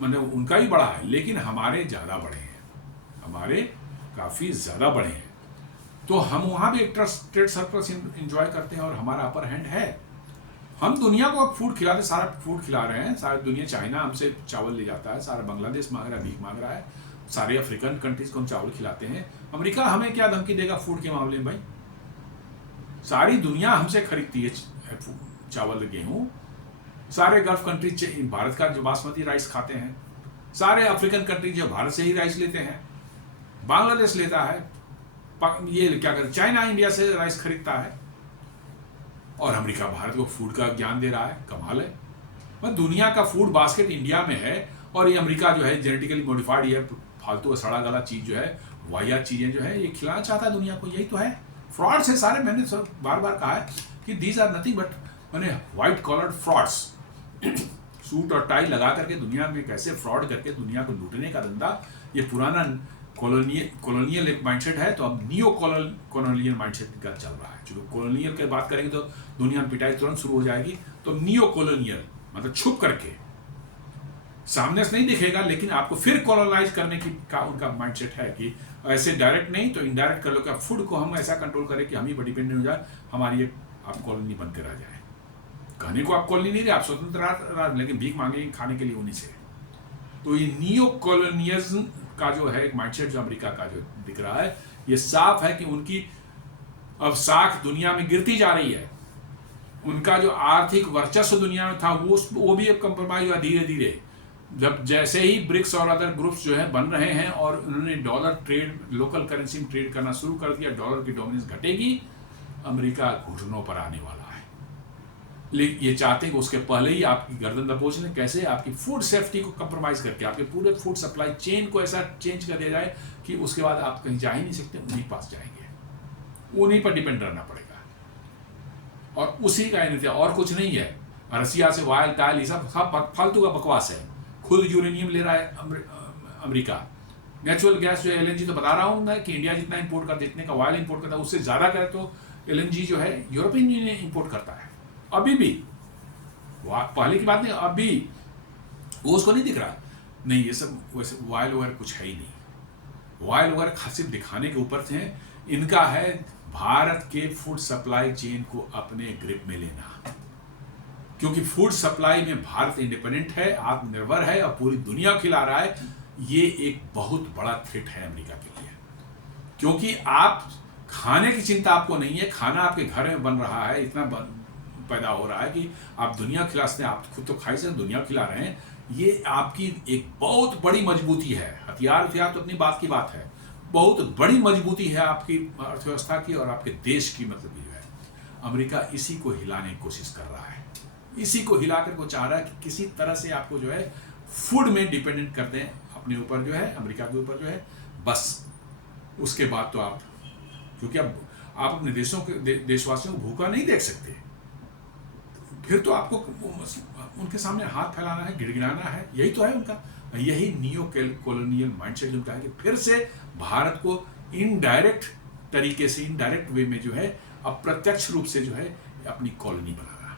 मतलब उनका ही बढ़ा है, लेकिन हमारे ज़्यादा बढ़े हैं, हमारे काफ़ी ज़्यादा बढ़े हैं। तो हम वहाँ भी एक ट्रेड सरप्लस इंजॉय करते हैं और हमारा अपर हैंड है। हम दुनिया को अब फूड खिलाते, सारा फूड खिला रहे हैं, सारी दुनिया, चाइना हमसे चावल ले जाता है, सारा बांग्लादेश मांग रहा है, भीख मांग रहा है, सारे अफ्रीकन कंट्रीज को हम चावल खिलाते हैं। अमेरिका हमें क्या धमकी देगा फूड के मामले में भाई? सारी दुनिया हमसे खरीदती है चावल गेहूं, सारे गल्फ कंट्रीज भारत का जो बासमती राइस खाते हैं, सारे अफ्रीकन कंट्रीज जो भारत से ही राइस लेते हैं, बांग्लादेश लेता है, ये क्या कहते हैं, चाइना इंडिया से राइस खरीदता है, और अमेरिका भारत को फूड का ज्ञान दे रहा है। कमाल है। मतलब दुनिया का फूड बास्केट इंडिया में है, और ये अमेरिका जो है जेनेटिकली मॉडिफाइड, ये फालतू का सड़ा गला चीज जो है, वाहियात चीजें जो है ये खिलाना चाहता है दुनिया को। यही तो है, फ्रॉड से सारे। मैंने बार बार कहा है कि दीज आर नथिंग बट मैंने व्हाइट कॉलर फ्रॉड्स। सूट और टाई लगा करके दुनिया में कैसे फ्रॉड करके दुनिया को लूटने का धंधा, ये पुराना कॉलोनियल एक माइंडसेट है, तो अब नियो कॉलोनियल माइंडसेट का चल रहा है। चूंकि कॉलोनियल की बात करेंगे तो दुनिया में पिटाई तुरंत शुरू हो जाएगी, तो नियो कॉलोनियल मतलब छुप करके, सामने से नहीं दिखेगा, लेकिन आपको फिर कॉलोनाइज करने की का उनका माइंडसेट है कि ऐसे डायरेक्ट नहीं तो इनडायरेक्ट कर लो, क्या फूड को हम ऐसा कंट्रोल करें कि हम ही डिपेंडेंट हो जाए, हमारी एक आप कॉलोनी बनकर रह जाए। कहने को आप कॉलोनी नहीं रहे, आप स्वतंत्र, लेकिन भीख मांगेंगे खाने के लिए उन्हीं से। तो ये नियो कॉलोनियलिज्म का जो है एक माइंडसेट जो अमेरिका का जो दिख रहा है, ये साफ है कि उनकी अब साख दुनिया में गिरती जा रही है। उनका जो आर्थिक वर्चस्व दुनिया में था वो भी अब कंप्रोमाइज हुआ धीरे धीरे। जब जैसे ही ब्रिक्स और अदर ग्रुप्स जो है बन रहे हैं और उन्होंने डॉलर ट्रेड, लोकल करेंसी में ट्रेड करना शुरू कर दिया, डॉलर की डोमिनेंस घटेगी, अमेरिका घुटनों पर आने वाला है। लेकिन ये चाहते हैं कि उसके पहले ही आपकी गर्दन दबोच लें। कैसे? आपकी फूड सेफ्टी को कंप्रोमाइज करके, आपके पूरे फूड सप्लाई चेन को ऐसा चेंज कर दिया जाए कि उसके बाद आप कहीं जा ही नहीं सकते, उन्हीं पास जाएंगे, उन्हीं पर डिपेंड रहना पड़ेगा, और उसी का नतीजा और कुछ नहीं है। रसिया से वायल टायल ये सब फालतू का बकवास है। खुद यूरेनियम ले रहा है अमेरिका, नेचुरल गैस जो है एलएनजी, तो बता रहा हूँ मैं कि इंडिया जितना इंपोर्ट करता है, जितने का वायल इंपोर्ट करता है, उससे ज़्यादा करे तो एलएनजी जो है यूरोपियन यूनियन इंपोर्ट करता है अभी भी। पहले की बात नहीं, अभी वो उसको नहीं दिख रहा। नहीं, ये सब वैसे वायल वगैरह कुछ है ही नहीं। वायल वगैरह सिर्फ दिखाने के ऊपर थे। इनका है भारत के फूड सप्लाई चेन को अपने ग्रिप में लेना, क्योंकि फूड सप्लाई में भारत इंडिपेंडेंट है, आत्मनिर्भर है और पूरी दुनिया को खिला रहा है। ये एक बहुत बड़ा थ्रेट है अमेरिका के लिए, क्योंकि आप खाने की चिंता आपको नहीं है, खाना आपके घर में बन रहा है, इतना पैदा हो रहा है कि आप दुनिया खिला सकते हैं, आप खुद तो खाई से दुनिया खिला रहे हैं। ये आपकी एक बहुत बड़ी मजबूती है। हथियार तो अपनी बात की बात है, बहुत बड़ी मजबूती है आपकी अर्थव्यवस्था की और आपके देश की। मतलब ये है, अमेरिका इसी को हिलाने की कोशिश कर रहा है, इसी को हिलाकर वो चाह रहा है कि किसी तरह से आपको जो है फूड में डिपेंडेंट कर दें अपने ऊपर, जो है अमेरिका के ऊपर जो है, बस उसके बाद तो आप, क्योंकि अब आप अपने देशवासियों को भूखा नहीं देख सकते, फिर तो आपको उनके सामने हाथ फैलाना है, गिड़गिड़ाना है। यही तो है उनका, यही नियो कॉलोनियल माइंडसेट उनका है कि फिर से भारत को इनडायरेक्ट तरीके से, इनडायरेक्ट वे में जो है अप्रत्यक्ष रूप से जो है अपनी colony banana.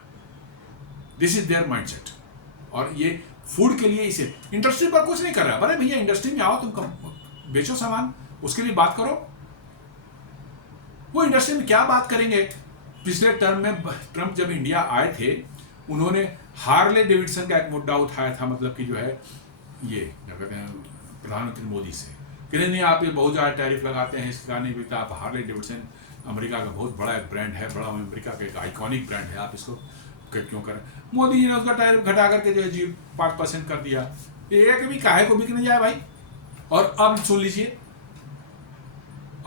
This is there mindset. और ये फूड के लिए इसे इंडस्ट्री पर कुछ नहीं कर रहा। अरे भैया इंडस्ट्री में आओ, तुम बेचो सामान, उसके लिए बात करो। वो इंडस्ट्री में क्या बात करेंगे? पिछले टर्म में ट्रंप जब इंडिया आए थे, उन्होंने हार्ले डेविडसन का एक मुद्दा उठाया था, मतलब कि जो है ये क्या कहते हैं प्रधानमंत्री मोदी से कि नहीं आप ये बहुत ज़्यादा टैरिफ लगाते हैं, इसका नहीं बिकता। आप हार्ले डेविडसन अमेरिका का बहुत बड़ा एक ब्रांड है, बड़ा अमेरिका का एक आइकॉनिक ब्रांड है, आप इसको क्यों करें? मोदी जी ने उसका टैरिफ घटा करके जो है 5% कर दिया। एक भी काहे को बिकने जाए भाई। और अब सुन लीजिए,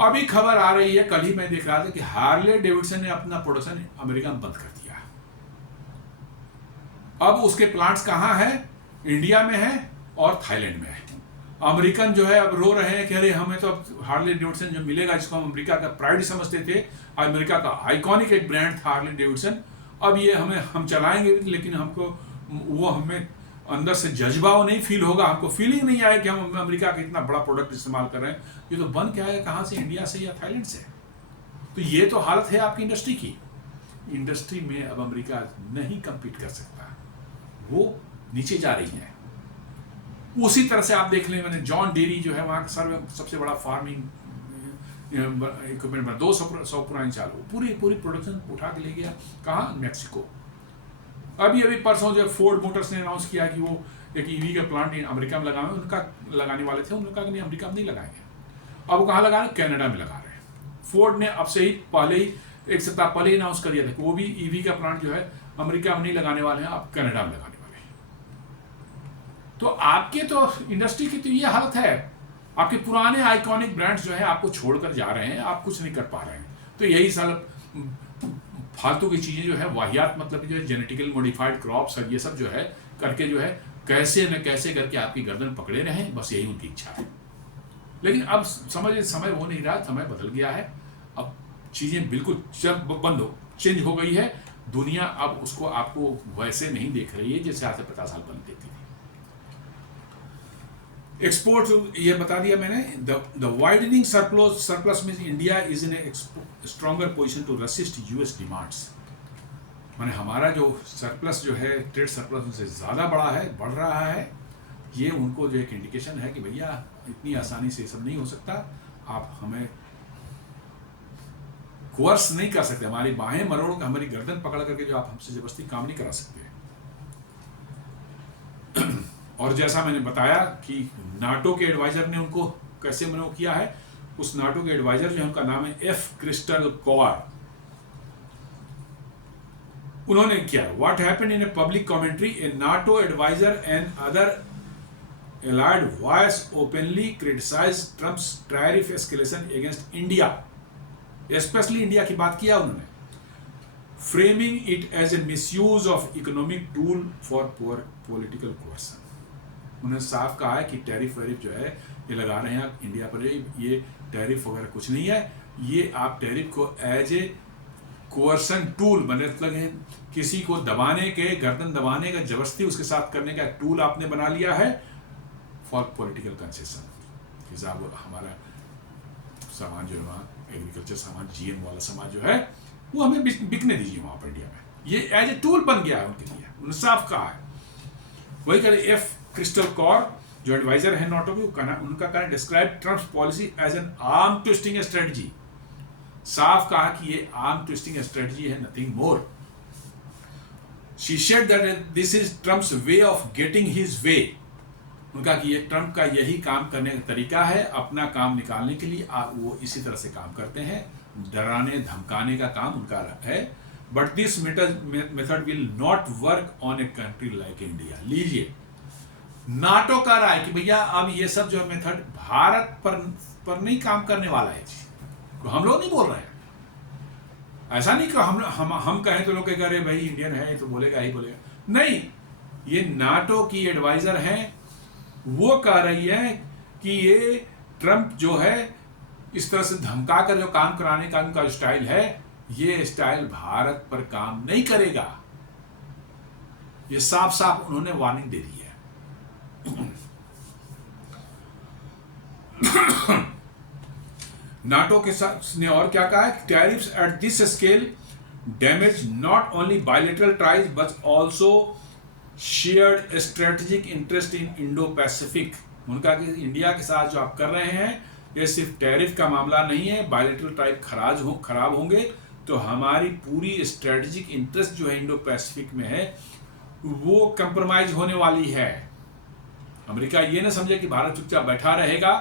अभी खबर आ रही है, कल ही मैं देख रहा था कि हार्ले डेविडसन ने अपना प्रोडक्शन अमेरिका में बंद कर दिया। अब उसके प्लांट्स कहां है? इंडिया में है और थाईलैंड में है। अमेरिकन जो है अब रो रहे हैं कि अरे हमें तो अब हार्ले डेविडसन जो मिलेगा, जिसको हम अमेरिका का प्राइड समझते थे, अमेरिका का आइकॉनिक एक ब्रांड था हार्ले डेविडसन, अब ये हम चलाएंगे, लेकिन हमको वो हमें अंदर से जज्बा वो नहीं फील होगा, हमको फीलिंग नहीं आए कि हम अमेरिका का इतना बड़ा प्रोडक्ट इस्तेमाल कर रहे हैं। ये तो बन के आएगा कहाँ से? इंडिया से या थाईलैंड से। तो ये तो हालत है आपकी इंडस्ट्री की। इंडस्ट्री में अब अमेरिका नहीं कम्पीट कर सकता, वो नीचे जा रही है। उसी तरह से आप देख लें, मैंने जॉन डेरी जो है वहाँ का सबसे बड़ा फार्मिंग इक्विपमेंट बना, 200 पुरानी चाल, वो पूरी पूरी प्रोडक्शन उठा के ले गया कहाँ, मैक्सिको। अभी अभी परसों जो फोर्ड मोटर्स ने अनाउंस किया कि वो एक ईवी का प्लांट अमेरिका में लगाए, उनका लगाने वाले थे, उन्होंने कहा कि नहीं अमेरिका में नहीं लगाएंगे। अब वो कहाँ लगा रहे हैं, कनाडा में लगा रहे हैं। फोर्ड ने अब से ही पहले ही 1 सप्ताह पहले ही अनाउंस कर दिया था कि वो भी ईवी का प्लांट जो है अमेरिका में नहीं लगाने वाले हैं, आप कनाडा में लगाने वाले हैं। तो आपके तो इंडस्ट्री की तो ये हालत है, आपके पुराने आइकॉनिक ब्रांड्स जो है आपको छोड़कर जा रहे हैं, आप कुछ नहीं कर पा रहे हैं। तो यही साल फालतू की चीज़ें जो है वाहियात, मतलब जो है जेनेटिकली मॉडिफाइड क्रॉप्स और ये सब जो है करके जो है कैसे न कैसे करके आपकी गर्दन पकड़े रहें, बस यही उनकी इच्छा है। लेकिन अब समझ समय वो नहीं रहा, समय बदल गया है, अब चीज़ें बिल्कुल चेंज हो गई है। दुनिया अब उसको आपको वैसे नहीं देख रही है जैसे आज से 50 साल पहले देखती थी। एक्सपोर्ट ये बता दिया मैंने। The widening surplus means India is in a stronger position to resist US demands. माने हमारा जो सरप्लस जो है, ट्रेड सरप्लस उनसे ज़्यादा बड़ा है, बढ़ रहा है। ये उनको जो एक इंडिकेशन है कि भैया इतनी आसानी से सब नहीं हो सकता, आप हमें कोर्स नहीं कर सकते, हमारी बाहें मरोड़ कर, हमारी गर्दन पकड़ करके जो आप हमसे जबरदस्ती काम नहीं करा सकते। और जैसा मैंने बताया कि नाटो के एडवाइजर ने उनको कैसे मनो किया है, उस नाटो के एडवाइजर जो है उनका नाम है एफ क्रिस्टल कॉर। उन्होंने किया what happened in a public commentary, a NATO adviser and other allied voice openly criticized Trump's tariff escalation against India, especially India की बात किया उन्होंने, framing it as a misuse of economic tool for political coercion। उन्होंने साफ कहा है कि tariff वैरिफ जो है ये लगा रहे हैं आप इंडिया पर, ये टैरिफ वगैरह कुछ नहीं है, ये आप टैरिफ को एज ए कोअर्सन टूल मतलब है, किसी को दबाने के, गर्दन दबाने का, जबरदस्ती उसके साथ करने का टूल आपने बना लिया है फॉर पॉलिटिकल कंसेशन। कि साहब हमारा सामान जो है वहाँ एग्रीकल्चर सामान, जीएम वाला सामान जो है वो हमें बिकने दीजिए वहाँ पर इंडिया में, ये एज ए टूल बन गया है उनके लिए, उन्होंने साफ कहा है। वही कह रहे एफ क्रिस्टल कॉर जो एडवाइजर है नाटो की, उनका कहना describe Trump's policy as an arm twisting strategy. साफ कहा कि ये आर्म ट्विस्टिंग स्ट्रेटजी है, nothing more. She said that this is Trump's way of getting his way. उनका कि ये ट्रम्प का यही काम करने का तरीका है, अपना काम निकालने के लिए वो इसी तरह से काम करते हैं, डराने धमकाने का काम उनका है। But this method will not work on a country like India. लीजिए, नाटो कह रहा है कि भैया अब ये सब जो मेथड भारत पर नहीं काम करने वाला है जी, तो हम लोग नहीं बोल रहे हैं, ऐसा नहीं कि हम कहें तो लोग कह रहे भाई इंडियन है तो बोलेगा ही बोलेगा, नहीं, ये नाटो की एडवाइजर हैं, वो कह रही है कि ये ट्रम्प जो है इस तरह से धमका कर जो काम कराने का उनका स्टाइल है, ये स्टाइल भारत पर काम नहीं करेगा। ये साफ साफ उन्होंने वार्निंग दे दी है। नाटो के साथ ने और क्या कहा है, tariffs at this scale damage not only bilateral ties but also shared strategic interest in Indo Pacific. उनका कि इंडिया के साथ जो आप कर रहे हैं ये सिर्फ टैरिफ का मामला नहीं है, बायलैटरल टाइप खराब होंगे तो हमारी पूरी स्ट्रेटेजिक इंटरेस्ट जो है इंडो पैसिफिक में है वो कंप्रोमाइज होने वाली है। अमेरिका ये ना समझे कि भारत चुपचाप बैठा रहेगा,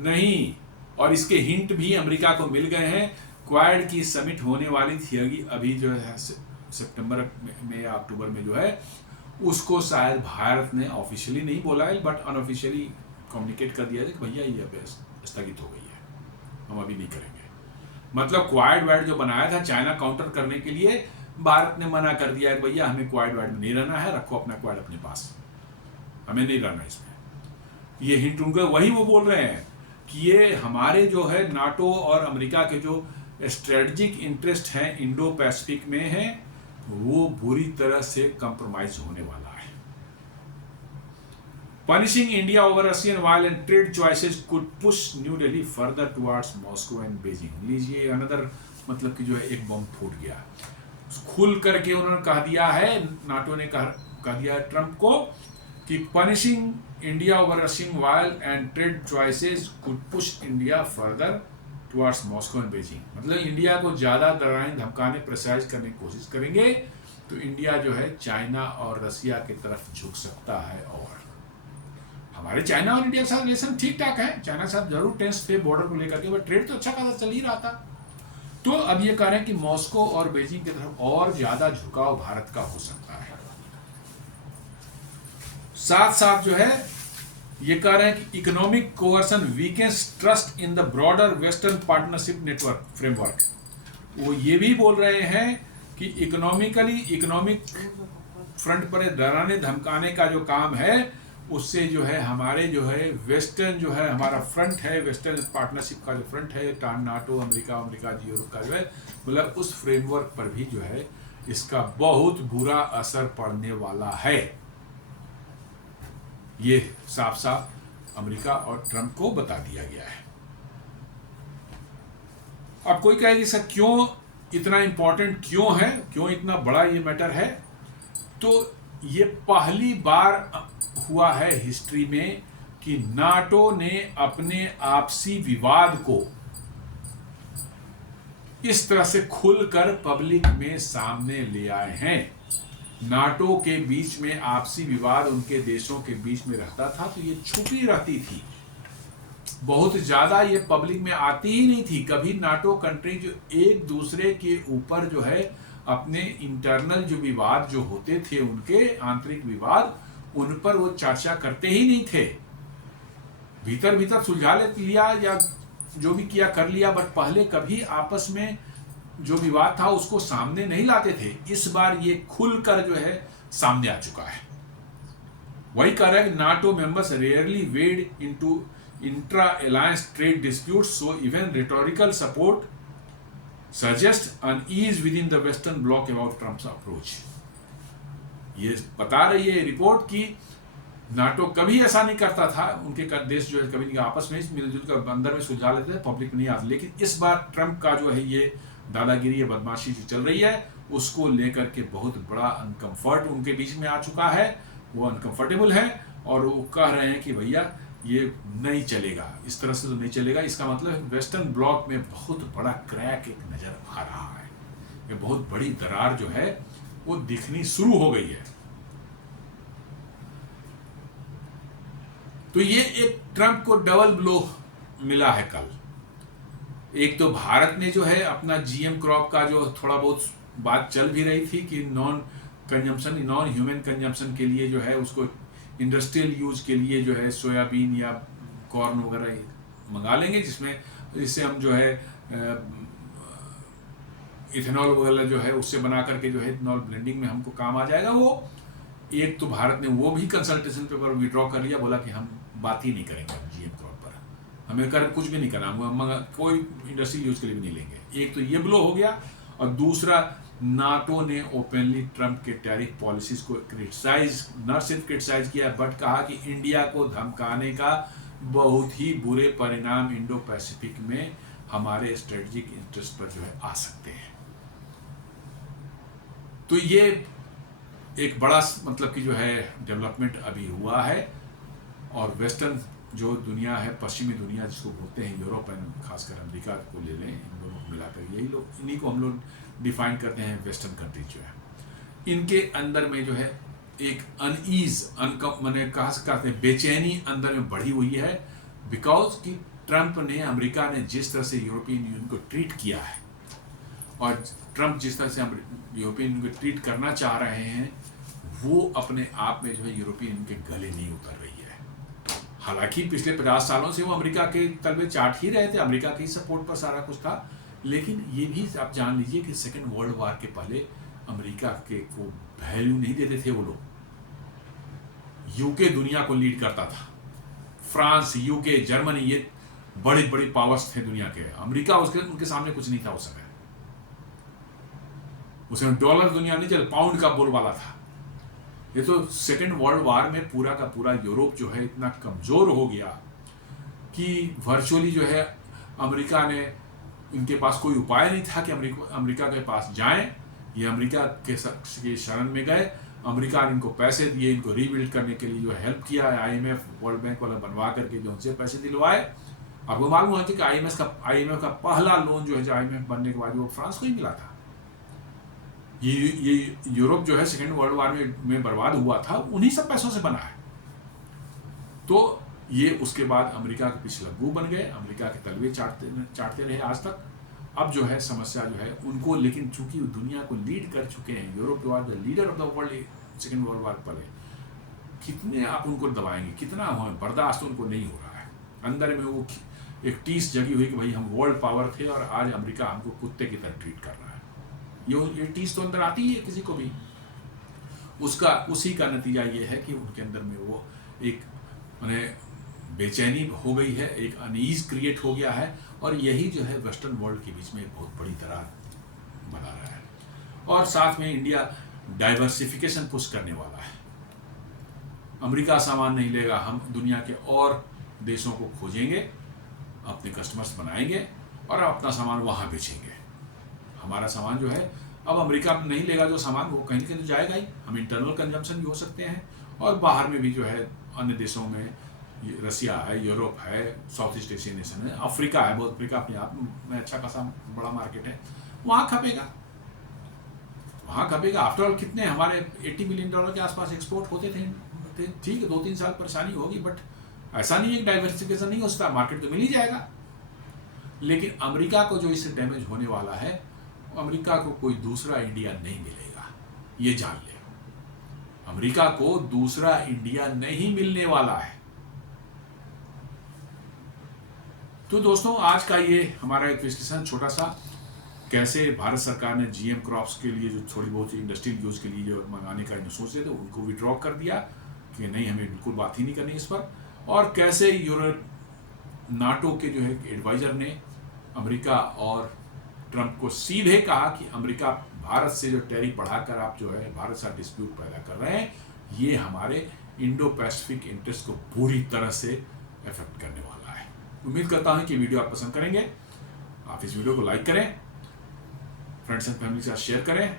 नहीं। और इसके हिंट भी अमेरिका को मिल गए हैं। क्वाड की समिट होने वाली थी अभी जो है सितंबर में या अक्टूबर में जो है, उसको शायद भारत ने ऑफिशियली नहीं बोला है बट अनऑफिशियली कम्युनिकेट कर दिया है कि भैया ये अब स्थगित हो गई है, हम अभी नहीं करेंगे। मतलब क्वाड वाइड जो बनाया था चाइना काउंटर करने के लिए, भारत ने मना कर दिया है भैया हमें क्वाड वाइड में नहीं रहना है, रखो अपना क्वाड अपने पास, हमें नहीं रहना इसमें। ये हिंट उनका वही वो बोल रहे हैं कि ये हमारे जो है नाटो और अमेरिका के जो स्ट्रेटजिक इंटरेस्ट हैं इंडो पैसिफिक में है वो बुरी तरह से कंप्रोमाइज होने वाला है। Punishing India over Russian oil and trade choices could push new Delhi further towards Moscow and Beijing. लीजिए अनदर मतलब कि जो है एक बम फूट गया, खुल करके उन्होंने कह दिया है, नाटो ने कह दिया है ट्रंप को कि punishing India over Russian oil and trade choices could push India further towards Moscow and Beijing, मतलब इंडिया को ज़्यादा डराने धमकाने प्रेशराइज करने की कोशिश करेंगे तो इंडिया जो है चाइना और रसिया की तरफ झुक सकता है। और हमारे चाइना और इंडिया के साथ रिलेशन ठीक ठाक है, चाइना के साथ जरूर टेंस थे बॉर्डर को लेकर के, बट ट्रेड तो अच्छा खासा चल ही रहा था। तो अब ये कह रहे हैं कि मॉस्को और बीजिंग की तरफ और ज्यादा झुकाव भारत का हो सकता है। साथ साथ जो है ये कह रहे हैं कि economic coercion weakens trust in the broader western partnership network framework. वो ये भी बोल रहे हैं कि इकोनॉमिक फ्रंट पर डराने धमकाने का जो काम है उससे जो है हमारे जो है वेस्टर्न जो है हमारा फ्रंट है, वेस्टर्न पार्टनरशिप का जो फ्रंट है, नाटो, अमेरिका यूरोप का जो है, मतलब उस फ्रेमवर्क पर भी जो है इसका बहुत बुरा असर पड़ने वाला है। ये साफ साफ अमेरिका और ट्रंप को बता दिया गया है। अब कोई कहेगी सर क्यों इतना इंपॉर्टेंट क्यों है, क्यों इतना बड़ा ये मैटर है? तो ये पहली बार हुआ है हिस्ट्री में कि नाटो ने अपने आपसी विवाद को इस तरह से खुलकर पब्लिक में सामने ले आए हैं। नाटो के बीच में आपसी विवाद उनके देशों के बीच में रहता था तो ये छुपी रहती थी, बहुत ज्यादा ये पब्लिक में आती ही नहीं थी। कभी नाटो कंट्री जो एक दूसरे के ऊपर जो है अपने इंटरनल जो विवाद जो होते थे, उनके आंतरिक विवाद, उन पर वो चर्चा करते ही नहीं थे। भीतर भीतर सुलझा लिया या जो भी किया कर लिया, बट पहले कभी आपस में जो विवाद था उसको सामने नहीं लाते थे। इस बार ये खुलकर जो है सामने आ चुका है। वही कह रहा है कि NATO members rarely wade into intra alliance trade disputes, so even rhetorical support suggest unease within the western bloc about Trump's approach. ये बता रही है रिपोर्ट कि नाटो कभी ऐसा नहीं करता था, उनके देश जो है कभी नहीं आपस में मिलजुल कर अंदर में सुलझा लेते थे, पब्लिक में नहीं आते। लेकिन इस बार ट्रंप का जो है ये दादागिरी या बदमाशी जो चल रही है उसको लेकर के बहुत बड़ा अनकंफर्ट उनके बीच में आ चुका है। वो अनकंफर्टेबल है और वो कह रहे हैं कि भैया ये नहीं चलेगा, इस तरह से तो नहीं चलेगा। इसका मतलब वेस्टर्न ब्लॉक में बहुत बड़ा क्रैक एक नजर आ रहा है, ये बहुत बड़ी दरार जो है वो दिखनी शुरू हो गई है। तो ये एक ट्रंप को डबल ब्लो मिला है कल। एक तो भारत ने जो है अपना जीएम क्रॉप का जो थोड़ा बहुत बात चल भी रही थी कि नॉन ह्यूमन कंजम्पशन के लिए जो है उसको इंडस्ट्रियल यूज के लिए जो है सोयाबीन या कॉर्न वगैरह मंगा लेंगे, जिससे हम जो है इथेनॉल वगैरह जो है उससे बना करके जो है इथेनॉल ब्लेंडिंग में हमको काम आ जाएगा। वो एक तो भारत ने वो भी कंसल्टेशन पेपर विड्रॉ कर लिया, बोला कि हम बात ही नहीं करेंगे जीएम क्रॉप पर, हमें कर कुछ भी नहीं करना, कोई इंडस्ट्री यूज के लिए भी नहीं लेंगे। एक तो ये ब्लो हो गया, और दूसरा नाटो ने ओपनली ट्रंप के टैरिफ पॉलिसीज को क्रिटिसाइज, न सिर्फ क्रिटिसाइज किया बट कहा कि इंडिया को धमकाने का बहुत ही बुरे परिणाम इंडो पैसिफिक में हमारे स्ट्रेटेजिक इंटरेस्ट पर जो है आ सकते हैं। तो ये एक बड़ा मतलब कि जो है डेवलपमेंट अभी हुआ है, और वेस्टर्न जो दुनिया है, पश्चिमी दुनिया जिसको बोलते हैं, यूरोप एंड खासकर अमेरिका को ले लें, इन दोनों को मिलाकर यही लोग, इन्हीं को हम लोग डिफाइन करते हैं वेस्टर्न कंट्रीज जो है। इनके अंदर में जो है एक अनईज मैंने कहा सकते हैं बेचैनी अंदर में बढ़ी हुई है, बिकॉज कि ट्रंप ने, अमेरिका ने जिस तरह से यूरोपियन यूनियन को ट्रीट किया है, और ट्रंप जिस तरह से यूरोपियन यूनियन को ट्रीट करना चाह रहे हैं, वो अपने आप में जो है यूरोपियन यूनियन के गले नहीं उतर रही है। हालांकि पिछले 50 सालों से वो अमेरिका के तलवे चाट ही रहे थे, अमेरिका के सपोर्ट पर सारा कुछ था, लेकिन ये भी आप जान लीजिए कि सेकेंड वर्ल्ड वार के पहले अमेरिका के को वैल्यू नहीं देते थे वो लोग। यूके दुनिया को लीड करता था, फ्रांस, यूके, जर्मनी, ये बड़ी बड़ी पावर्स थे दुनिया के। अमेरिका उनके सामने कुछ नहीं था उस समय। उस समय डॉलर दुनिया नहीं चल, पाउंड का बोलबाला था। ये तो सेकेंड वर्ल्ड वार में पूरा का पूरा यूरोप जो है इतना कमजोर हो गया कि वर्चुअली जो है अमेरिका ने, इनके पास कोई उपाय नहीं था कि अमेरिका के पास जाएं। ये अमेरिका के शरण में गए, अमेरिका ने इनको पैसे दिए, इनको रीबिल्ड करने के लिए जो हेल्प किया, आईएमएफ, वर्ल्ड बैंक वाला बनवा करके जो उनसे पैसे दिलवाए। आपको मालूम है कि आईएमएफ का पहला लोन जो है आईएमएफ बनने के बाद वो फ्रांस को ही मिला था। ये यूरोप जो है सेकेंड वर्ल्ड वॉर में बर्बाद हुआ था, उन्हीं सब पैसों से बना है। तो ये उसके बाद अमेरिका के पीछे लग्गू बन गए, अमेरिका के तलवे चाटते रहे आज तक। अब जो है समस्या जो है उनको, लेकिन चूंकि दुनिया को लीड कर चुके हैं, Europe was the leader of the world second world war पर, कितने आप उनको दबाएंगे, कितना हो बर्दाश्त उनको नहीं हो रहा है। अंदर में वो एक टीस जगी हुई कि भाई हम वर्ल्ड पावर थे और आज अमेरिका हमको कुत्ते की तरह ट्रीट कर रहा है। ये टीस तो अंदर आती ही है किसी को भी। उसी का नतीजा ये है कि उनके अंदर में वो एक उन्हें बेचैनी हो गई है, एक अनईज क्रिएट हो गया है, और यही जो है वेस्टर्न वर्ल्ड के बीच में एक बहुत बड़ी दरार बना रहा है। और साथ में इंडिया डाइवर्सिफिकेशन पुश करने वाला है। अमेरिका सामान नहीं लेगा, हम दुनिया के और देशों को खोजेंगे, अपने कस्टमर्स बनाएंगे और अपना सामान वहाँ बेचेंगे। हमारा सामान जो है अब अमेरिका में नहीं लेगा जो सामान, वो कहीं कहीं तो जाएगा ही। हम इंटरनल कंजम्पशन भी हो सकते हैं, और बाहर में भी जो है अन्य देशों में, रसिया है, यूरोप है, साउथ ईस्ट एशियन नेशन है, अफ्रीका है, बहुत अफ्रीका अपने आप में अच्छा खासा बड़ा मार्केट है, वहाँ खपेगा, वहाँ खपेगा। आफ्टर ऑल कितने हमारे $80 बिलियन के आसपास एक्सपोर्ट होते थे। ठीक है 2-3 साल परेशानी होगी, बट ऐसा नहीं है डाइवर्सिफिकेशन नहीं हो सकता, मार्केट तो मिल ही जाएगा। लेकिन अमेरिका को जो इससे डैमेज होने वाला है, अमेरिका को कोई दूसरा इंडिया नहीं मिलेगा, ये जान ले। अमेरिका को दूसरा इंडिया नहीं मिलने वाला है। तो दोस्तों आज का ये हमारा एक विश्लेषण छोटा सा, कैसे भारत सरकार ने जीएम क्रॉप्स के लिए जो थोड़ी बहुत इंडस्ट्रियल यूज के लिए जो मंगाने का जो सोच रहे थे उनको विड्रॉ कर दिया कि नहीं, हमें बिल्कुल बात ही नहीं करनी इस पर। और कैसे यूरोप नाटो के जो है एडवाइजर ने अमेरिका और ट्रंप को सीधे कहा कि अमेरिका भारत से जो टैरिफ बढ़ाकर आप जो है भारत से डिस्प्यूट पैदा कर रहे हैं, ये हमारे इंडो पैसिफिक इंटरेस्ट को पूरी तरह से इफेक्ट करने वाला है। उम्मीद करता हूं कि वीडियो आप पसंद करेंगे। आप इस वीडियो को लाइक करें, फ्रेंड्स एंड फैमिली के साथ शेयर करें,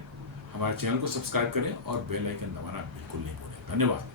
हमारे चैनल को सब्सक्राइब करें और बेल आइकन दबाना बिल्कुल नहीं भूलें। धन्यवाद।